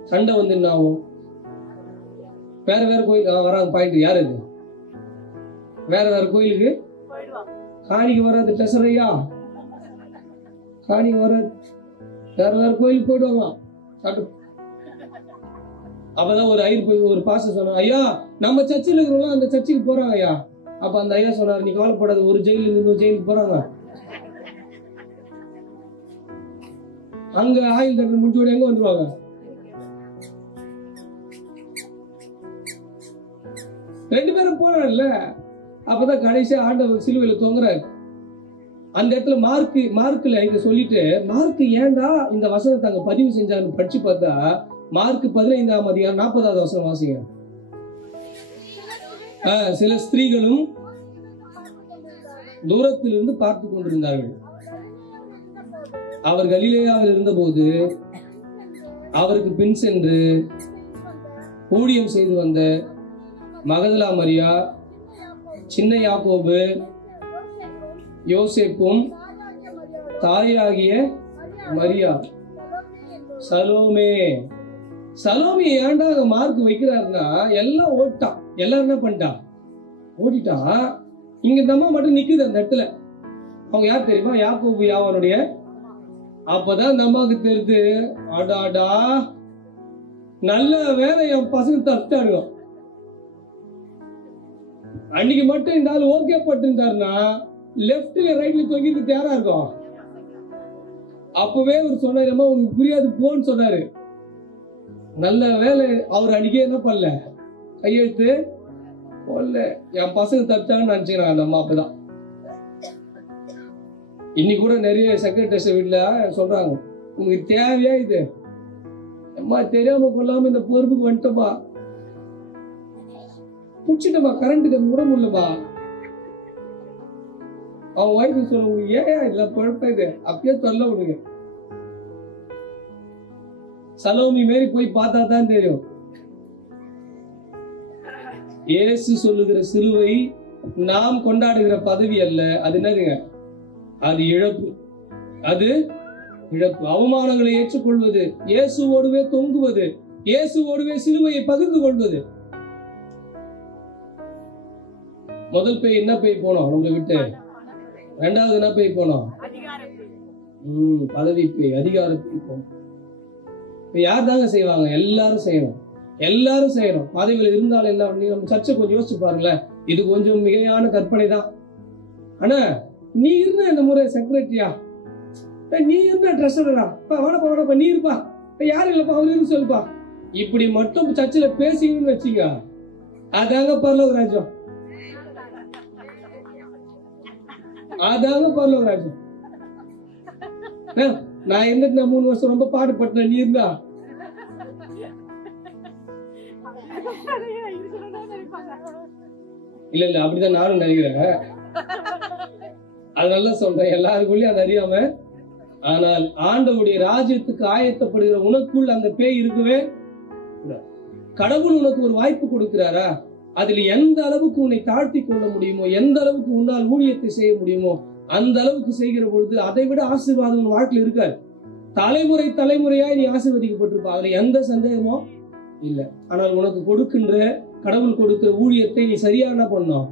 சண்டை வந்து என்ன ஆகும்? வேற வேற கோயில் வராங்க. பாயிண்ட் யாரு இது? வேற வேற கோயிலுக்கு காணிக்கு வராது, டெசரையா காணிக்கு வராது, வேற வேற கோயிலுக்கு போயிடுவாங்க. அப்பதான் ஒரு ஐயர் போய் ஒரு பாஸ்டர் சொன்னார், ஐயா நம்ம சர்ச்சில் இருக்கிறவங்க அந்த சர்ச்சுக்கு போறாங்க ஐயா. அப்ப அந்த ஐயா சொன்னார், நீ கவலைப்படாது, ஒரு ஜெயில இருந்து ஜெயிலுக்கு போறாங்க, அங்க ஆயுள் தண்டனை முடிஞ்சோட எங்க வந்துருவாங்க. ரெண்டு பேரும் போறாங்கல்ல. அப்பதான் கடைசியா ஆண்டவர் சிலுவையில தொங்குறாரு. அந்த இடத்துல மார்க்ல இங்க சொல்லிட்டு, மார்க் ஏன்டா இந்த வசனத்தை அங்க பதிவு செஞ்சான்னு படிச்சு பார்த்தா, மார்க் 15ஆம் அதிகாரம் 40வது வசனம் வாசிங்க. சில ஸ்திரீகளும் தூரத்திலிருந்து பார்த்து கொண்டிருந்தார்கள். அவர் கலிலேயாவில் இருந்தபோது அவருக்கு பின் சென்று ஊழியம் செய்து வந்த மகதலா மரியா, சின்ன யாக்கோபு, யோசேப்பும் தாயாகிய மரியா, சலோமே. சலோமே ஏன்டா மார்க் வைக்கிறாருன்னா, எல்லாம் ஓட்டான், எல்லாரும் என்ன பண்ணிட்டான், ஓடிட்டான். இங்க இந்த அம்மா மட்டும் நிக்குது அந்த இடத்துல. அவங்க யார் தெரியுமா? யாக்கோபு யாவனுடைய. அப்பதான் இந்த அம்மாவுக்கு தெரியுது, அடாடா நல்ல வேலை என் பசங்க தப்பிட்டாருங்க. அன்னைக்கு மட்டும் இந்த ஆள் ஓகே பட்டிருந்தாருன்னா லெப்ட்ல ரைட்ல தொங்கிட்டு தயாரா இருக்கும். அப்பவே அவர் சொன்னாரு, உங்களுக்கு புரியாது போன்னு சொன்னாரு. நல்ல வேலை அவர் அன்னைக்கே என்ன பண்ணல, கையெழுத்து போடல. என் பசங்க தப்பிச்சாங்கன்னு நினைச்சுக்கிறாங்க அந்த அம்மா. அப்பதான் இன்னைக்கு கூட நிறைய செக்ரட்டரிஸ் வீட்டுல சொல்றாங்க, உங்களுக்கு தேவையா இது? அம்மா தெரியாம கொள்ளாம இந்த பொறுப்புக்கு வந்துட்டப்பா, புடிச்சிட்டப்பா, கரண்ட்டுக்கு விட முடியலப்பா. அவன் ஒய்ஃபு சொல்ல, உங்களுக்கு ஏன் இல்ல பொழப்ப இது, அப்பயே சொல்ல விடுங்க. சலோமி மாரி போய் பார்த்தா தான் தெரியும். இயேசு சொல்லுகிற சிலுவை நாம் கொண்டாடுகிற பதவி அல்ல. அது என்னதுங்க? அது இழப்பு. அது இழப்பு. அவமானங்களை ஏற்றுக்கொள்வது, இயேசுவோடுவே தொங்குவது, இயேசுவோடுவே சிலுவையை பகிர்ந்து கொள்வது. முதல் பேய் என்ன பேய் போனோம் நம்மளை விட்டு? ரெண்டாவது என்ன பேய் போனோம்? பதவி பேய், அதிகார பேய் போனோம். யார் தாங்க செய்வாங்க? எல்லாரும் செய்யணும், எல்லாரும் செய்யணும். பதவிகள் இருந்தாலும் எல்லாம். நம்ம சர்ச்சை கொஞ்சம் யோசிச்சு பாருங்களேன். இது கொஞ்சம் மிகையான கற்பனை தான். ஆனா நீ இருந்த இந்த முறை செக்ரட்டரியா, நீ இருந்த ட்ரெஷரரா, வாடப்பா நீ இருப்பா, யாரு இல்லப்பா அவரு இருந்து சொல்லுப்பா, இப்படி மட்டும் சர்ச்சில் பேசிங்கன்னு வச்சுங்க, அதாங்க பரலோக ராஜ்யம். அதாங்க பரலோக ராஜ்யம். நான் இருந்துட்டு நான் 3 வருஷம் ரொம்ப பாடுபட்டேன், நீ இருந்தா இல்ல இல்ல அப்படிதான் நானும் நினைக்கிறேன். அது நல்லா சொல்றேன், எல்லாருக்குள்ளயும் அது அறியாம. ஆனால் ஆண்டவருடைய ராஜ்யத்துக்கு ஆயத்தப்படுகிற உனக்குள் அந்த பேய் இருக்கவே கூடாது. கடவுள் உனக்கு ஒரு வாய்ப்பு கொடுக்கிறாரா, அதுல எந்த அளவுக்கு உன்னை தாழ்த்தி கொள்ள முடியுமோ, எந்த அளவுக்கு உன்னால் ஊழியத்தை செய்ய முடியுமோ அந்த அளவுக்கு செய்கிற பொழுது அதை விட ஆசீர்வாதம் உன் வாழ்க்கையில் இருக்காது. தலைமுறை தலைமுறையாய் நீ ஆசீர்வதிக்கப்பட்டிருப்பா, அதுல எந்த சந்தேகமும் இல்லை. ஆனால் உனக்கு கொடுக்கின்ற கடவுள் கொடுக்கிற ஊழியத்தை நீ சரியான பண்ணும்.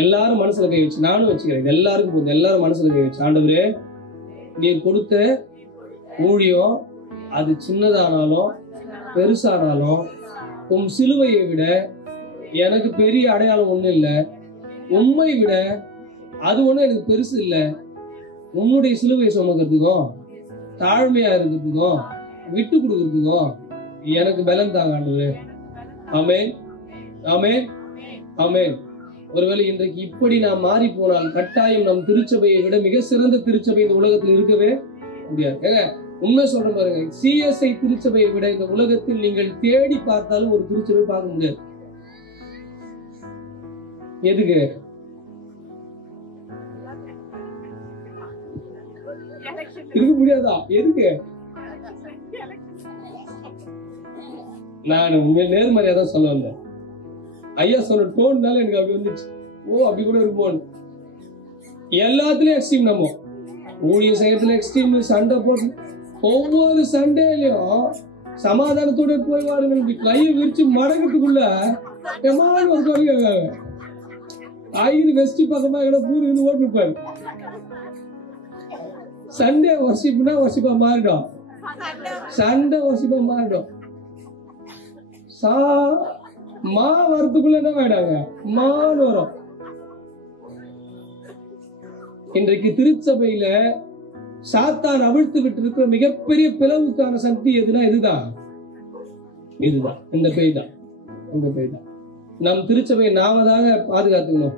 எல்லாரும் மனசுல கை வச்சு, நானும் வச்சுக்கிறேன், எல்லாருக்கும் போகுது, எல்லாரும் மனசுல கை வச்சு, ஆண்டவரே நீர் கொடுத்த ஊழியம் அது சின்னதானாலும் பெருசானாலும் உன் சிலுவையை விட எனக்கு பெரிய அடையாளம் ஒண்ணும் இல்லை. உண்மை விட அது ஒண்ணும் எனக்கு பெருசு இல்லை. உன்னுடைய சிலுவையை சுமக்கிறதுக்கும் தாழ்மையா இருக்கிறதுக்கும் விட்டு கொடுக்கறதுக்கும் எனக்கு பலன் தாங்க ஆண்டவரே. ஆமென், ஆமென், ஆமென். ஒருவேளை இன்றைக்கு இப்படி நாம் மாறி போனால் கட்டாயம் நம் திருச்சபையை விட மிக சிறந்த திருச்சபை இந்த உலகத்தில் இருக்கவே முடியாது. ஏங்க உண்மை சொல்ற பாருங்க, சிஎஸ்ஐ திருச்சபையை விட இந்த உலகத்தில் நீங்கள் தேடி பார்த்தாலும் ஒரு திருச்சபை பார்க்க முடியாது. எதுக்கு? இருக்க முடியாதா? எதுக்கு? நான் நேர்மறையா தான் சொல்ல வந்தேன். ஐயா சொன்ன டோன்னால எனக்கு அப்படி வந்துச்சு. ஓ அப்படி கூட இருக்கும். எல்லாத்துலயும் எக்ஸ்ட்ரீம், நம்ம ஊழிய செய்யறதுல எக்ஸ்ட்ரீம், சண்டை போட்டு ஒவ்வொரு சண்டேலயும் சமாதானத்தோட போய் வாருங்க, கையை விரிச்சு மடங்கிறதுக்குள்ள ஒரு சொல்லிருக்காங்க. ஆயிரம் வெஸ்டி பக்கமா கூட பூரி இருந்து ஓட்டு இருப்பாரு. சண்டே வர்ஷிப்னா வர்ஷிப்பா மாறிடும், சண்டே வர்ஷிப்பா மாறிடும். மா வரத்துக்குள்ள என்ன வேண்டாங்க, மான்னு வரும். இன்றைக்கு திருச்சபையில சாத்தான் அவிழ்த்து விட்டு இருக்கிற மிகப்பெரிய பிளவுக்கான சக்தி எதுனா இதுதான், இதுதான், இந்த பேய் தான், இந்த பேய் தான். நம் திருச்சபையை நாம தாங்க பாதுகாத்துக்கணும்,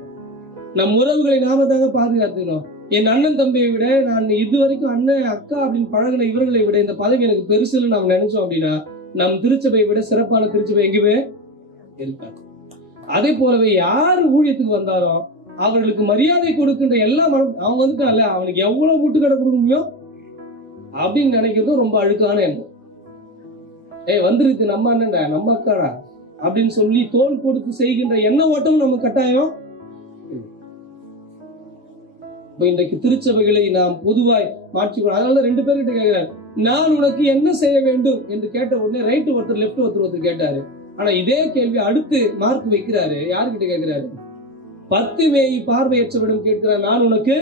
நம் உறவுகளை நாம தாங்க பாதுகாத்துக்கணும். என் அண்ணன் தம்பியை விட நான் இதுவரைக்கும் அண்ணன் அக்கா அப்படின்னு பழகின இவர்களை விட இந்த பதவி எனக்கு பெருசுன்னு நம்ம நினைச்சோம் அப்படின்னா நம் திருச்சபையை விட சிறப்பான திருச்சபை எங்குமே இருக்காது. அதே போலவே யாரு ஊழியத்துக்கு வந்தாலும் அவர்களுக்கு மரியாதை கொடுக்கின்ற எல்லாம் அவங்க வந்துட்டான்ல, அவனுக்கு எவ்வளவு முட்டுக்கடை கொடுக்க முடியும் அப்படின்னு நினைக்கிறதும் ரொம்ப அழுக்கான எண்ணம். வந்துருக்கு நம்ம அண்ணன்டா, நம்ம அக்காடா அப்படின்னு சொல்லி தோல் கொடுத்து செய்கின்ற எண்ண ஓட்டமும் நம்ம கட்டாயம். இப்ப இன்றைக்கு திருச்சபைகளை நாம் பொதுவாய் மாற்றிக்கணும். அதனால 2 பேர்கிட்ட கேட்கிறார், நான் உனக்கு என்ன செய்ய வேண்டும் என்று கேட்ட உடனே ரைட் ஒருத்தர் லெப்ட் ஒருத்தர் கேட்டாரு. ஆனா இதே கேள்வி அடுத்து மார்க் வைக்கிறாரு. யாருக்கிட்ட கேட்கிறாரு? பத்திமேயி பார்வையற்றவரிடம் கேட்கிறார், நான் உனக்கு.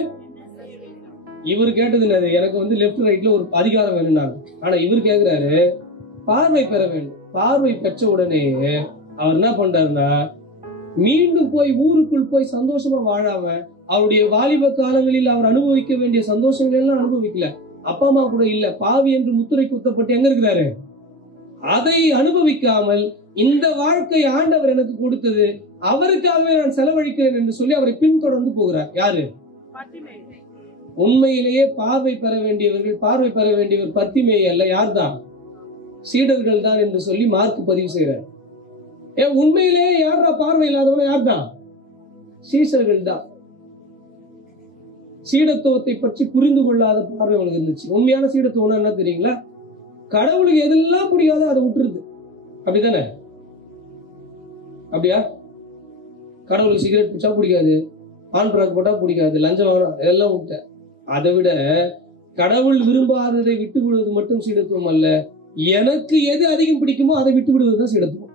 இவர் கேட்டது என்னது? எனக்கு வந்து லெப்ட் ரைட்ல ஒரு அதிகாரம் வேணும்னாங்க. ஆனா இவர் கேட்கிறாரு, பார்வை பெற வேண்டும். பார்வை பெற்ற உடனே அவர் என்ன பண்றாருன்னா, மீண்டும் போய் ஊருக்குள் போய் சந்தோஷமா வாழாம, அவருடைய வாலிப காலங்களில் அவர் அனுபவிக்க வேண்டிய சந்தோஷங்கள் எல்லாம் அனுபவிக்கல. அப்பா அம்மா கூட இல்ல, பாவி என்று முத்திரை குத்தப்பட்டு எங்க இருக்கிறாரு? அதை அனுபவிக்காமல், இந்த வாழ்க்கை ஆண்டவர் எனக்கு கொடுத்தது, அவருக்காகவே நான் செலவழிக்கிறேன் என்று சொல்லி அவரை பின்தொடர்ந்து போகிறார். யாரு? உண்மையிலேயே பார்வை பெற வேண்டியவர் பத்திமேயி அல்ல. யார் தான்? சீடர்கள் தான் என்று சொல்லி மார்க் பதிவு செய்கிறார். உண்மையிலேயே யாரா பார்வை இல்லாதவன? யார் தான்? சீஷர்கள் தான். சீடத்துவத்தை பற்றி புரிந்து கொள்ளாத பார்வை அவனுக்கு இருந்துச்சு. உண்மையான சீடத்துவம் என்ன தெரியுங்களா? கடவுளுக்கு எதெல்லாம் பிடிக்காதோ அதை விட்டுருது. அப்படித்தானே? அப்படியா? கடவுளுக்கு சிகரெட் பிடிச்சா பிடிக்காது, ஆன் பிராக் போட்டா பிடிக்காது, லஞ்சம் வாங்கணும், இதெல்லாம் விட்ட. அதை விட கடவுள் விரும்பாததை விட்டு விடுவது மட்டும் சீடத்துவம் அல்ல, எனக்கு எது அதிகம் பிடிக்குமோ அதை விட்டு விடுவதுதான் சீடத்துவம்.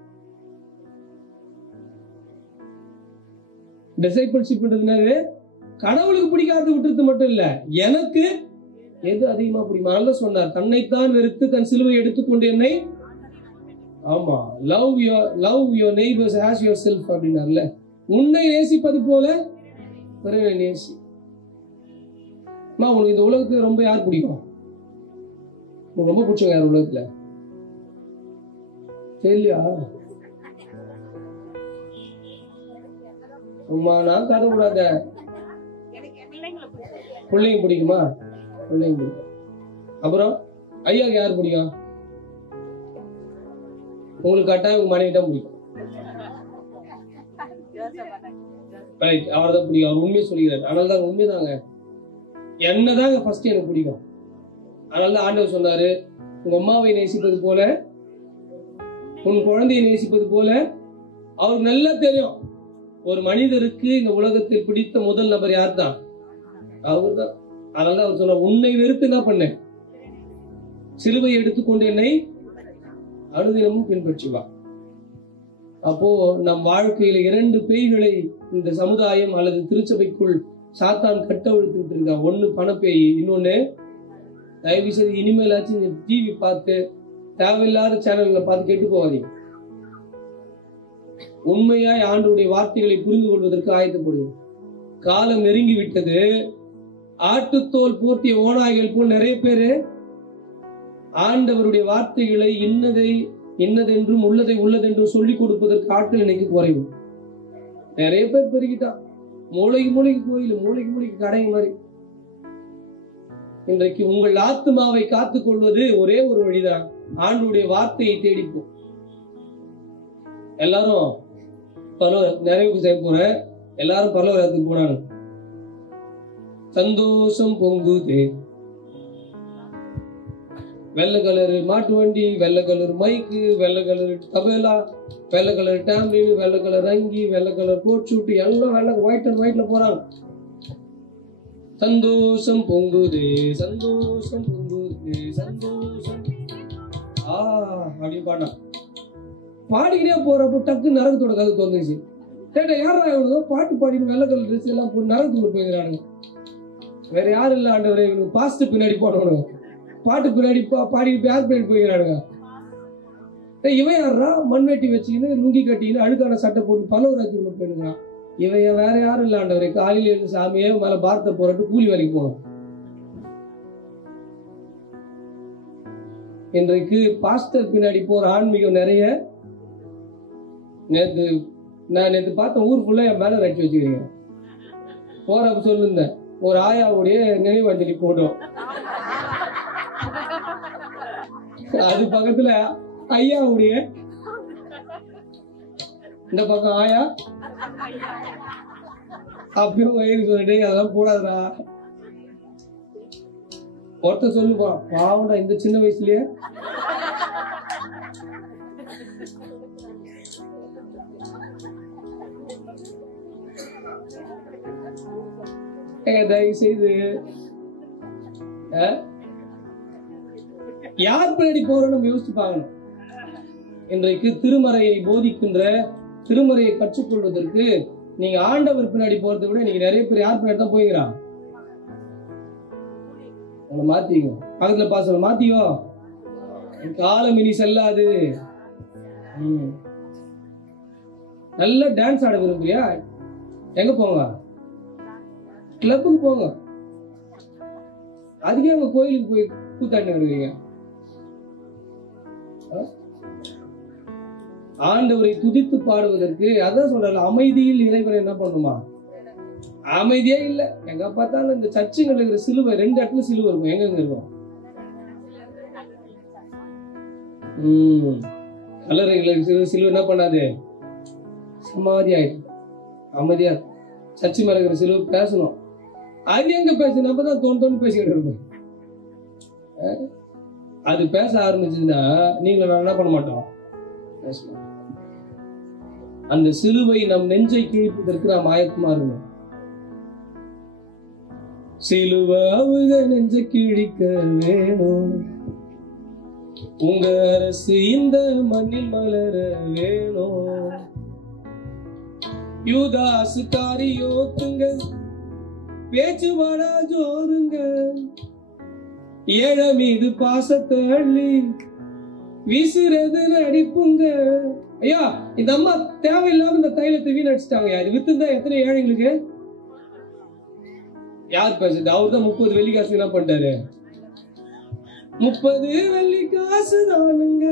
டிசைபிள்ஷிப்ன்றது கடவுளுக்கு பிடிக்காத விட்டுறது மட்டும் இல்ல, எனக்கு எது அதிகமா பிடிக்குமா. நல்லா சொன்னார், தன்னைத்தான் வெறுத்து தன் சிலுவை எடுத்துக்கொண்டு என்னை. ஆமா, love your neighbours as yourself அப்படின்னார்ல. உன்னை நேசிப்பது போல பிறரை நேசி. உனக்கு இந்த உலகத்துல ரொம்ப யார் பிடிக்கும்? உனக்கு ரொம்ப பிடிச்சவங்க யார் உலகத்துல? தெரியலையா? சும்மா நான் கதை கூடாத. பிள்ளைங்க பிடிக்குமா? பிள்ளைங்க பிடிக்கும். அப்புறம் ஐயாவுக்கு யார் பிடிக்கும்? உங்களுக்கு கட்டாயம் உங்க மனைவி தான் பிடிக்கும். அவர் தான் பிடிக்கும். அவர் உண்மையை சொல்லிக்கிறார். அதனால தான் உண்மைதாங்க, என்னதாங்க ஃபர்ஸ்ட் எனக்கு பிடிக்கும். அதனாலதான் ஆண்டவர் சொன்னாரு, உங்க அம்மாவை நேசிப்பது போல உன் குழந்தையை நேசிப்பது போல. அவருக்கு நல்லா தெரியும் ஒரு மனிதருக்கு இந்த உலகத்தில் பிடித்த முதல் நபர் யார் தான்? அவர் தான். அதனால அவர் சொன்னார், உன்னை வெறுத்து என்ன பண்ண, சிலுவை எடுத்துக்கொண்டு என்னை அனுதினமும் பின்பற்றி வா. அப்போ நம் வாழ்க்கையில 2 பேய்களை இந்த சமுதாயம் அல்லது திருச்சபைக்குள் சாத்தான் கட்டவிழ்த்துட்டு இருக்கா. ஒண்ணு பணப்பேய், இன்னொன்னு தயவு செய்து இனிமேலாச்சும் டிவி பார்த்து தேவையில்லாத சேனல்களை பார்த்து கேட்டு போவாதீங்க. உண்மையாய் ஆண்டவருடைய வார்த்தைகளை புரிந்து கொள்வதற்கு ஆயத்தப்படுவோம். காலம் நெருங்கி விட்டது. ஆட்டுத்தோல் போர்த்திய ஓநாய்கள் போல் நிறைய பேரு ஆண்டவருடைய வார்த்தைகளை இன்னதென்றும் உள்ளதென்றும் சொல்லிக் கொடுப்பதற்கு ஆட்கள் இன்னைக்கு குறைவு. நிறைய பேர் பெருகிட்டான். மூளைக்கு கோயில், மூளைக்கு கடை மாதிரி. இன்றைக்கு உங்கள் ஆத்மாவை காத்துக் கொள்வது ஒரே ஒரு வழிதான், ஆண்டவருடைய வார்த்தையை தேடிப்போம். எல்லாரும் நிறைவுக்கு செய்ய போற எல்லாரும் பரலோகத்துக்கு போனாங்க. சந்தோஷம் பொங்குதே. வெள்ளை கலர் மாட்டு வண்டி, வெள்ளை கலர் மைக்கு, வெள்ளை கலர் தபேலா, வெள்ளை கலர் டேம்லின், வெள்ளை கலர் அங்கி, வெள்ளை கலர் கோட் ஷூட், எல்லாம் வெள்ளை ஒயிட் அண்ட் ஒயிட்ல போறாங்க. சந்தோஷம் பொங்குதே, சந்தோஷம் பொங்குதே, சந்தோஷம் அப்படின்னு பாட்டா பாடிக்கிட்டே போறப்போ டக்கு நரகத்தோட கதை தோணுச்சு. கேட்டா யாரா எவ்வளோ பாட்டு பாடின்னு வெள்ளை கலர் ட்ரெஸ் எல்லாம் போட்டு நரகத்துக்குள்ள போயிருக்கானுங்க. வேற யாரும் இல்ல ஆண்டவரே, பாஸ்ட் பின்னாடி போடணும், பாட்டு பின்னாடி பாடிட்டு யார் பின்னாடி போயிருக்கானுங்க. இவன் யாரா மண்வெட்டி வச்சுக்கின்னு லுங்கி கட்டிக்கின்னு அழுக்கான சட்டை போட்டு பல்லவராஜுக்குள்ள போயிருக்கான். இவன் வேற யாரும் இல்ல ஆண்டவரே, காலையில இருந்து சாமியே மேல பாரத்தை போறட்டு கூலி வேலைக்கு போனோம். இன்றைக்கு பாஸ்டர் பின்னாடி போற ஆன்மீகம் நிறைய. நான் நேற்று பார்த்த ஊர் ஃபுல்லா என் மேல அடிச்சு வச்சுக்கிறீங்க. போறப்ப சொல்லிருந்தேன், ஒரு ஆயாவுடைய நினைவு அஞ்சலி போட்டோம். அது பக்கத்துல ஐயாவுடைய, இந்த பக்கம் ஆயா. அப்பயும் வயிறு சொல்லிட்டு அதெல்லாம் போடாதா. ஒருத்தர் சொல்லுப்பா, பாவண்டா இந்த சின்ன வயசுலயே. தயவு செய்து யார் பின்னாடி போறோம் நம்ம யோசிச்சு பார்க்கணும். இன்றைக்கு திருமறையை போதிக்கின்ற, திருமறையை கற்றுக்கொள்வதற்கு நீங்க ஆண்டவர் பின்னாடி போறதை விட நீங்க நிறைய பேர் யார் பின்னாடி தான் போய்கிறான். மாத்திக்கோ, பக்கத்துல பாசல மாத்திக்கோ, காலம் இனி செல்லாது. நல்ல டான்ஸ் ஆட விரும்புறியா? எங்க போங்க? கிளப்புக்கு போங்க. அதுக்கே உங்க கோயிலுக்கு போய் கூத்தாடி வருவீங்க. ஆண்டவரை துதித்து பாடுவதற்கு அதான் சொல்றாரு, அமைதியில் இறைவனை என்ன பண்ணுமா? அமைதியே இல்ல. எங்க பார்த்தாலும் இந்த சர்ச்சுகள் இருக்கிற சிலுவை, 2 இடத்துல சிலுவை இருக்கும். எங்க இருக்கும்? கல்லறைகள் சிலுவை என்ன பண்ணாது? சமாதி ஆயிடுச்சு. அமைதியா சர்ச்சு மேல இருக்கிற சிலுவை பேசணும். அது எங்க பேசு? நம்ம தான் தோணு பேசிக்கிட்டு இருக்கோம். அது பேச ஆரம்பிச்சதுன்னா நீங்களும் நான் என்ன பண்ண மாட்டோம்? பேசலாம். அந்த சிலுவை நம் நெஞ்சை கிழிப்பதற்கு நாம் ஆயத்தமா இருக்கணும். சிலுவை அவங்க நெஞ்சை கிழிக்க வேணும், உங்க அரசு இந்த மண்ணில் மலர வேணும். யூதாசு காரியோத்துங்க, பேச்சு வாடா ஜோருங்க, ஏழை மீது பாசத்தை அள்ளி வீசுறது நடிப்புங்க. ஐயா, இந்த அம்மா தேவையில்லாம இந்த தைலத்தை வீணடிச்சிட்டாங்க. இது வித்துதான் எத்தனை ஏழைங்களுக்கு? யார் பேசுறது? அவர் தான் 30 வெள்ளி காசு என்ன பண்ணிட்டாரு? 30 வெள்ளி காசு தானுங்க,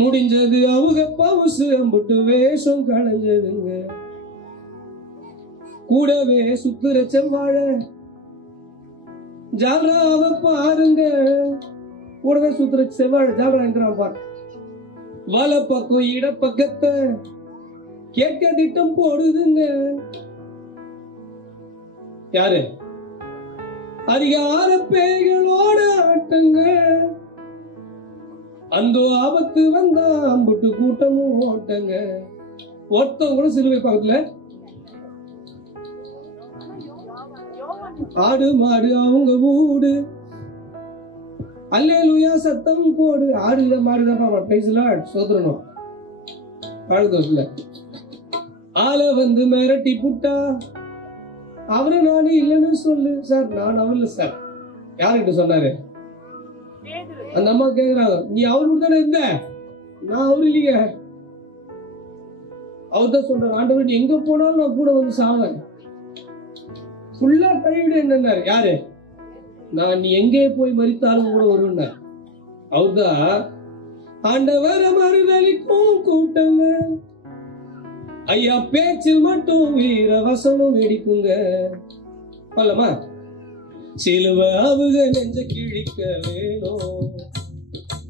முடிஞ்சது அவங்க பவுசு அம்புட்டு வேஷம் களைஞ்சதுங்க. கூடவே சுத்துற செவ்வாழ ஜால்ராவ பாருங்க, கூடவே சுத்துற செவ்வாழ ஜால்ராங்கிறான் பாரு. வல பக்கம் இட பக்கத்தை கேட்க திட்டம் போடுதுங்க. யாரு? அதிகார பேய்களோட ஆட்டங்க, அந்த ஆபத்து வந்தா அம்புட்டு கூட்டமும் ஓட்டங்க. ஒருத்தவங்க கூட சிலுவை பக்கத்துல ஆடு மாடு அவங்க ஊடு, அல்லேலூயா சத்தம் போடு. ஆடுல மாடுதான் பேசலாம், சோதரணும் ஆடுதோஸ்ல ஆள வந்து மிரட்டி புட்டா அவரை நானே இல்லைன்னு சொல்லு. சார் நான் அவர்ல சார். யார்கிட்ட சொன்னாரு? அந்த அம்மா கேக்குறாங்க, நீ அவரு தானே இருந்த? நான் அவரு இல்லைங்க. அவர் தான் சொல்றாரு, ஆண்டவர் எங்க போனாலும் நான் கூட வந்து சாவேன், ஃபுல்லா கைவிட என்ன. யாரு? நான் நீ எங்கே போய் மரித்தாலும் கூட வருவேன். அவர்தான் ஆண்டவரை மறுதளிக்கும் கூட்டங்க. ஐயா பேச்சில் மட்டும் வீர வசனம் வெடிக்குங்க. பல்லமா சிலுவை அவங்க நெஞ்ச கிழிக்க வேணும்,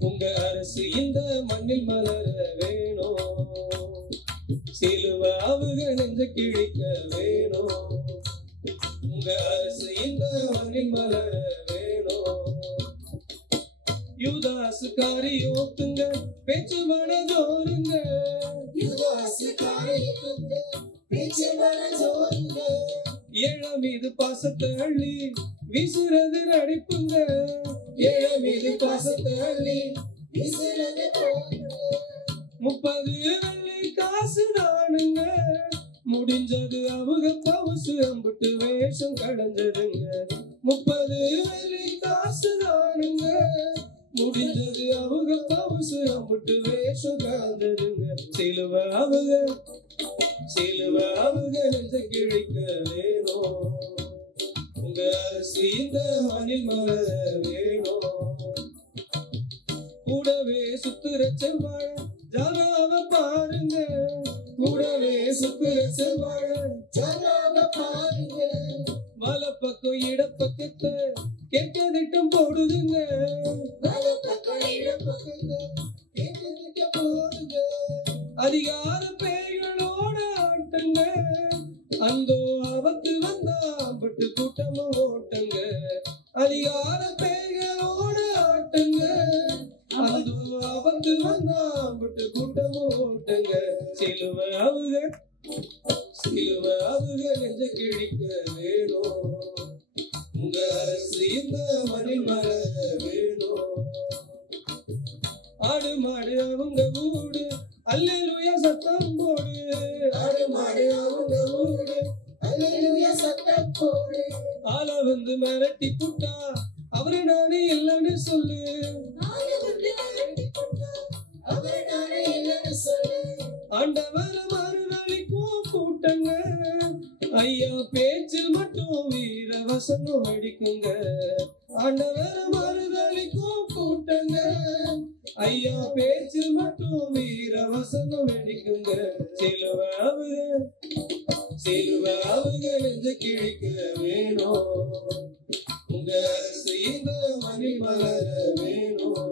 உங்க அரசு இந்த மண்ணில் மலர வேணும். சிலுவை அவங்க நெஞ்ச கிழிக்க வேணும், உங்க அரசு இந்த மண்ணில் மலர வேணும். யூதாசு காரியோத்துங்க, பேச்சு வடதோருங்க, யூதாசு காரியோத்துங்க, பேச்சு வடதோருங்க, ஏழை மீது பாசத்தை அள்ளி வீசுறது நடிப்புங்க. ஏழை மீது பாசத்தை அள்ளி வீசுறது 30 வெள்ளி காசு தானுங்க, முடிஞ்சது அவங்க பவுசு அம்புட்டு வேஷம் கடைஞ்சதுங்க. 30 வெள்ளி காசு தானுங்க, முடிஞ்சது அவங்க பவுசு அம்புட்டு வேஷம் கடைஞ்சதுங்க. சிலுவை அவங்க நெஞ்ச கிழிக்க வேணும், உங்க அரசு இந்த மண்ணில் மலர வேணும். கூடவே சுத்துற செவ்வாழ ஜாலாவ பாருங்க, கூடவே சுத்துற செவ்வாழ ஜாலாவ பாருங்க. வல பக்கம் இட பக்கத்தை கேட்க திட்டம் போடுதுங்க, வல பக்கம் இட பக்கத்தை கேட்க திட்டம் போடுங்க. அதிகார பேய்களோட ஆட்டங்க, அந்த ஆபத்து வந்தா பட்டு கூட்டமும் ஓட்டங்க. அதிகார பேய்களோட ஆட்டங்க, அந்த ஆபத்து வந்தா பட்டு கூட்டமும் ஓட்டங்க. சிலுவை அவங்க நெஞ்ச கிழிக்க வேணும், உங்க அரசு இந்த மண்ணில் மலர வேணும். ஆடு மாடு அவங்க வந்து மிரட்டி புட்டா அவரு நானே இல்லைன்னு சொல்லு. ஆண்டவர மறுநாளிக்கும் கூட்டங்க ஐயா பேச்சில் மட்டும் வீர வசனம் அடிக்குங்க. ஆண்டவர மறுநாளிக்கும் கூட்டங்க ஐயா பேச்சில் மட்டும் வீர வசனம் அடிக்குங்க. சிலுவாவுக நெஞ்ச கிழிக்க வேணும், உங்க செய்த மணி மலர வேணும்.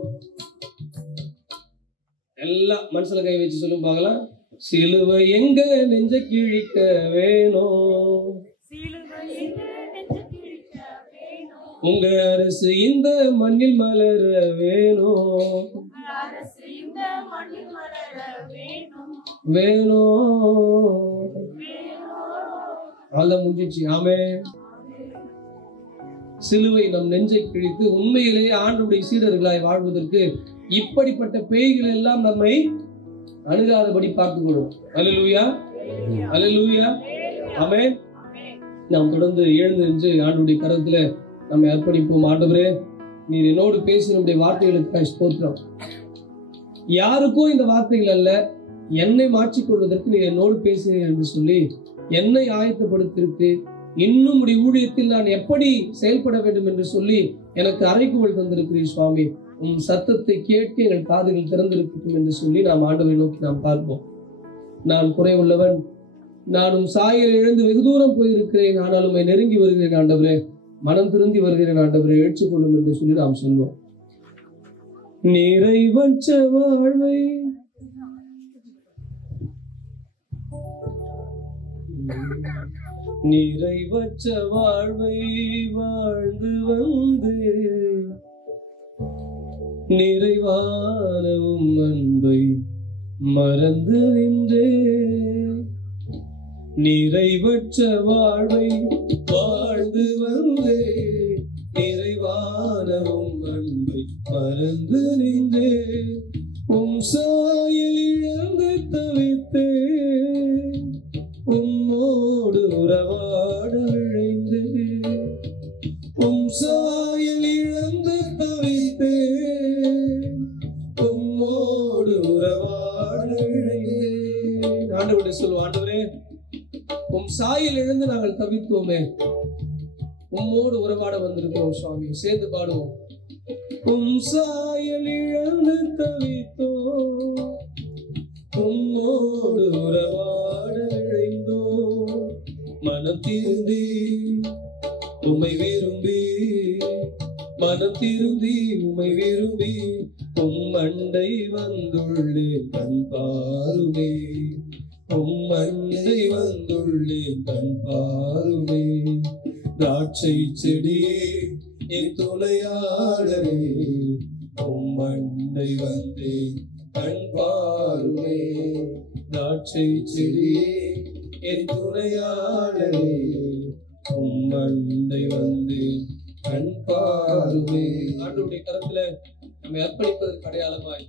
எல்லாம் மனசுல கை வச்சு சொல்லும் பார்க்கலாம். சிலுவை எங்க நெஞ்ச கிழிக்க வேணும், உங்க அரசு இந்த மண்ணில் மலர வேணும், வேணும். அல்ல முடிஞ்சிச்சு. ஆமென். சிலுவை நம் நெஞ்சை கிழித்து உண்மையிலேயே ஆண்டவருடைய சீடர்களாய் வாழ்வதற்கு இப்படிப்பட்ட பேய்கள் எல்லாம் நம்மை அணுகாதபடி பார்த்துக்கொள்ளும். அல்லேலூயா, அல்லேலூயா, ஆமென். நாம் தொடர்ந்து எழுந்து நின்று ஆண்டவருடைய கரத்துல நம்மை அர்ப்பணிப்போம். ஆண்டவரே, நீர் என்னோடு பேசினுடைய வார்த்தைகளுக்கு ஸ்தோத்திரம். யாருக்கும் இந்த வார்த்தைகள் அல்ல, என்னை மாற்றிக்கொள்வதற்கு நீர் என்னோடு பேசினீர் என்று சொல்லி என்னை ஆயத்தப்படுத்திருக்கு. இன்னும் உடைய ஊழியத்தில் நான் எப்படி செயல்பட வேண்டும் என்று சொல்லி எனக்கு அறைகூவல் தந்திருக்கிறீர் சுவாமி. உம் சத்தத்தை கேட்க எங்கள் காதுகள் திறந்திருக்கட்டும் என்று சொல்லி நாம் ஆண்டவரை நோக்கி நாம் பார்ப்போம். நான் குறைவுள்ளவன், நானும் சாயல் இழந்து வெகு தூரம் போயிருக்கிறேன், ஆனாலும் நெருங்கி வருகிறேன் ஆண்டவரே, மனம் திருந்தி வருகிறேன் ஆண்டவரை ஏற்றுக்கொள்ளும் என்று சொல்லி நாம் சொல்வோம். நிறைவற்ற வாழ்வை நிறைவற்ற வாழ்வை வாழ்ந்து வந்து நிறைவானவும் அன்பை மறந்து நின்றே. நிறைவற்ற வாழ்வை வாழ்ந்து வந்து நிறைவானவும் அன்பை மறந்து நின்றே. உம் சாயல் இழந்து தவித்தே, உம்மோடு உறவாட விழைந்து. உம் சாயல் இழந்து தவித்தே, உம்மோடு உறவாட விழைந்து. ஆண்டவரே சொல்லுவோம், ஆண்டவரே உம் சாயல் இழந்து நாங்கள் தவித்தோமே, உம்மோடு உறவாட வந்திருக்கிறோம் சுவாமி. சேர்ந்து பாடுவோம். உம் சாயல் இழந்து தவித்தோ, உம்மோடு உறவாட விழைந்தோ. மனம் திருந்தி உம்மை விரும்பி, மனம் திருந்தி உம்மை விரும்பி உம் அண்டை வந்துள்ளேன் கண் பாருமே. உம் அண்டை வந்துள்ளேன் கண் பாருமே. திராட்சை செடியே என் துணையாளரே, உம் அண்டை வந்தேன் கண் பாருமே. திராட்சை செடியே என் துணையாளரே, உம் அண்டை வந்தேன் கண் பாருமே. ஆண்டவருடைய கரத்துல நம்மை அர்ப்பணிப்பதற்கு அடையாளமாய்,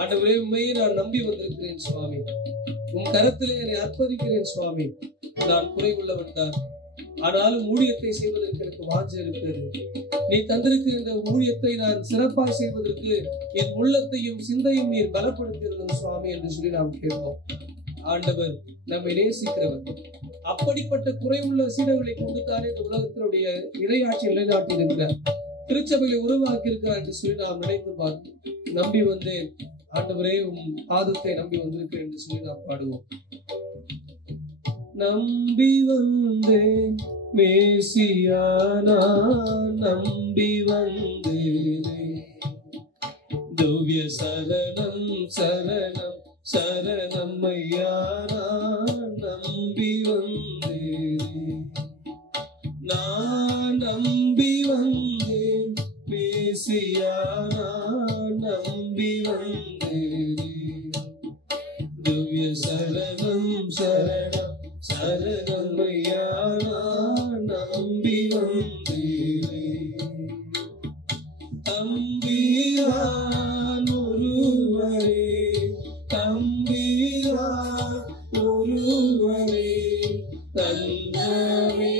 ஆண்டவரே உண்மையை நான் நம்பி வந்திருக்கிறேன் சுவாமி, உன் கரத்திலே என்னை அர்ப்பணிக்கிறேன் சுவாமி. நான் குறைவுள்ளவன் தான், ஆனாலும் ஊழியத்தை செய்வதற்கு எனக்கு வாஞ்சை இருக்கிறது. நீ தந்திருக்கிற இந்த ஊழியத்தை நான் சிறப்பாக செய்வதற்கு என் உள்ளத்தையும் சிந்தையும் நீர் பலப்படுத்தியிருந்தோம் சுவாமி என்று சொல்லி நாம் கேட்போம். ஆண்டவர் நம்மை நேசிக்கிறவர். அப்படிப்பட்ட குறைவுள்ள சீடர்களை கொண்டுத்தானே இந்த உலகத்தினுடைய இறையாட்சி நிலைநாட்டி இருக்கிறார், திருச்சபையை உருவாக்கி இருக்கிறார் என்று சொல்லி நாம் நினைத்து பார்த்து நம்பி வந்தேன் ஆண்டவரே, உம் பாதத்தை நம்பி வந்திருக்கிறேன் என்று சொல்லி நாம் பாடுவோம். நம்பி வந்தேன் மேசியா, நான் நம்பி வந்தேனே. திவ்ய சரணம் சரணம் சரணம் ஐயா, நான் நம்பி வந்தேனே. நான் நம்பி வந்தேன் மேசியா, நான் நம்பி வந்தேனே. திவ்ய சரணம் சரணம் சரணம் ஐயா, நான் நம்பி வந்தேனே. தம்பிரான் ஒருவரே, தம்பிரான் ஒருவரே, தந்தமே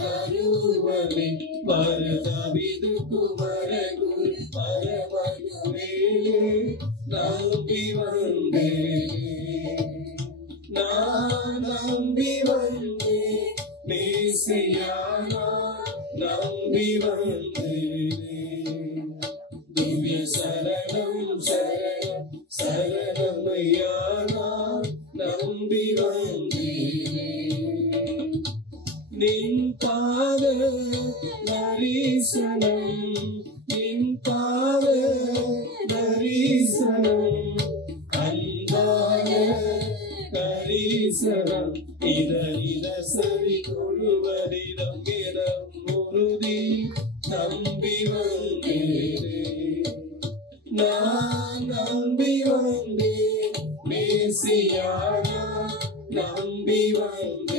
தருவமே வரதாவிது குமர குரு பரமகுவே நம்பி வந்தேன் நான் நம்பி வந்தேன் மேசியானா நம்பி வந்தேன் திவ்ய சரணம் சரணம் சரணமையா நான் நம்பி வந்தேன் நின் பாத தரிசனம் நின் பாத தரிசனம் அன்பான தரிசனம் இத சரி கொள்வதிடம் இடம் உறுதி நம்பி வந்தேன் நான் நம்பி வந்தேன் மேசியானா நம்பி வந்தேன்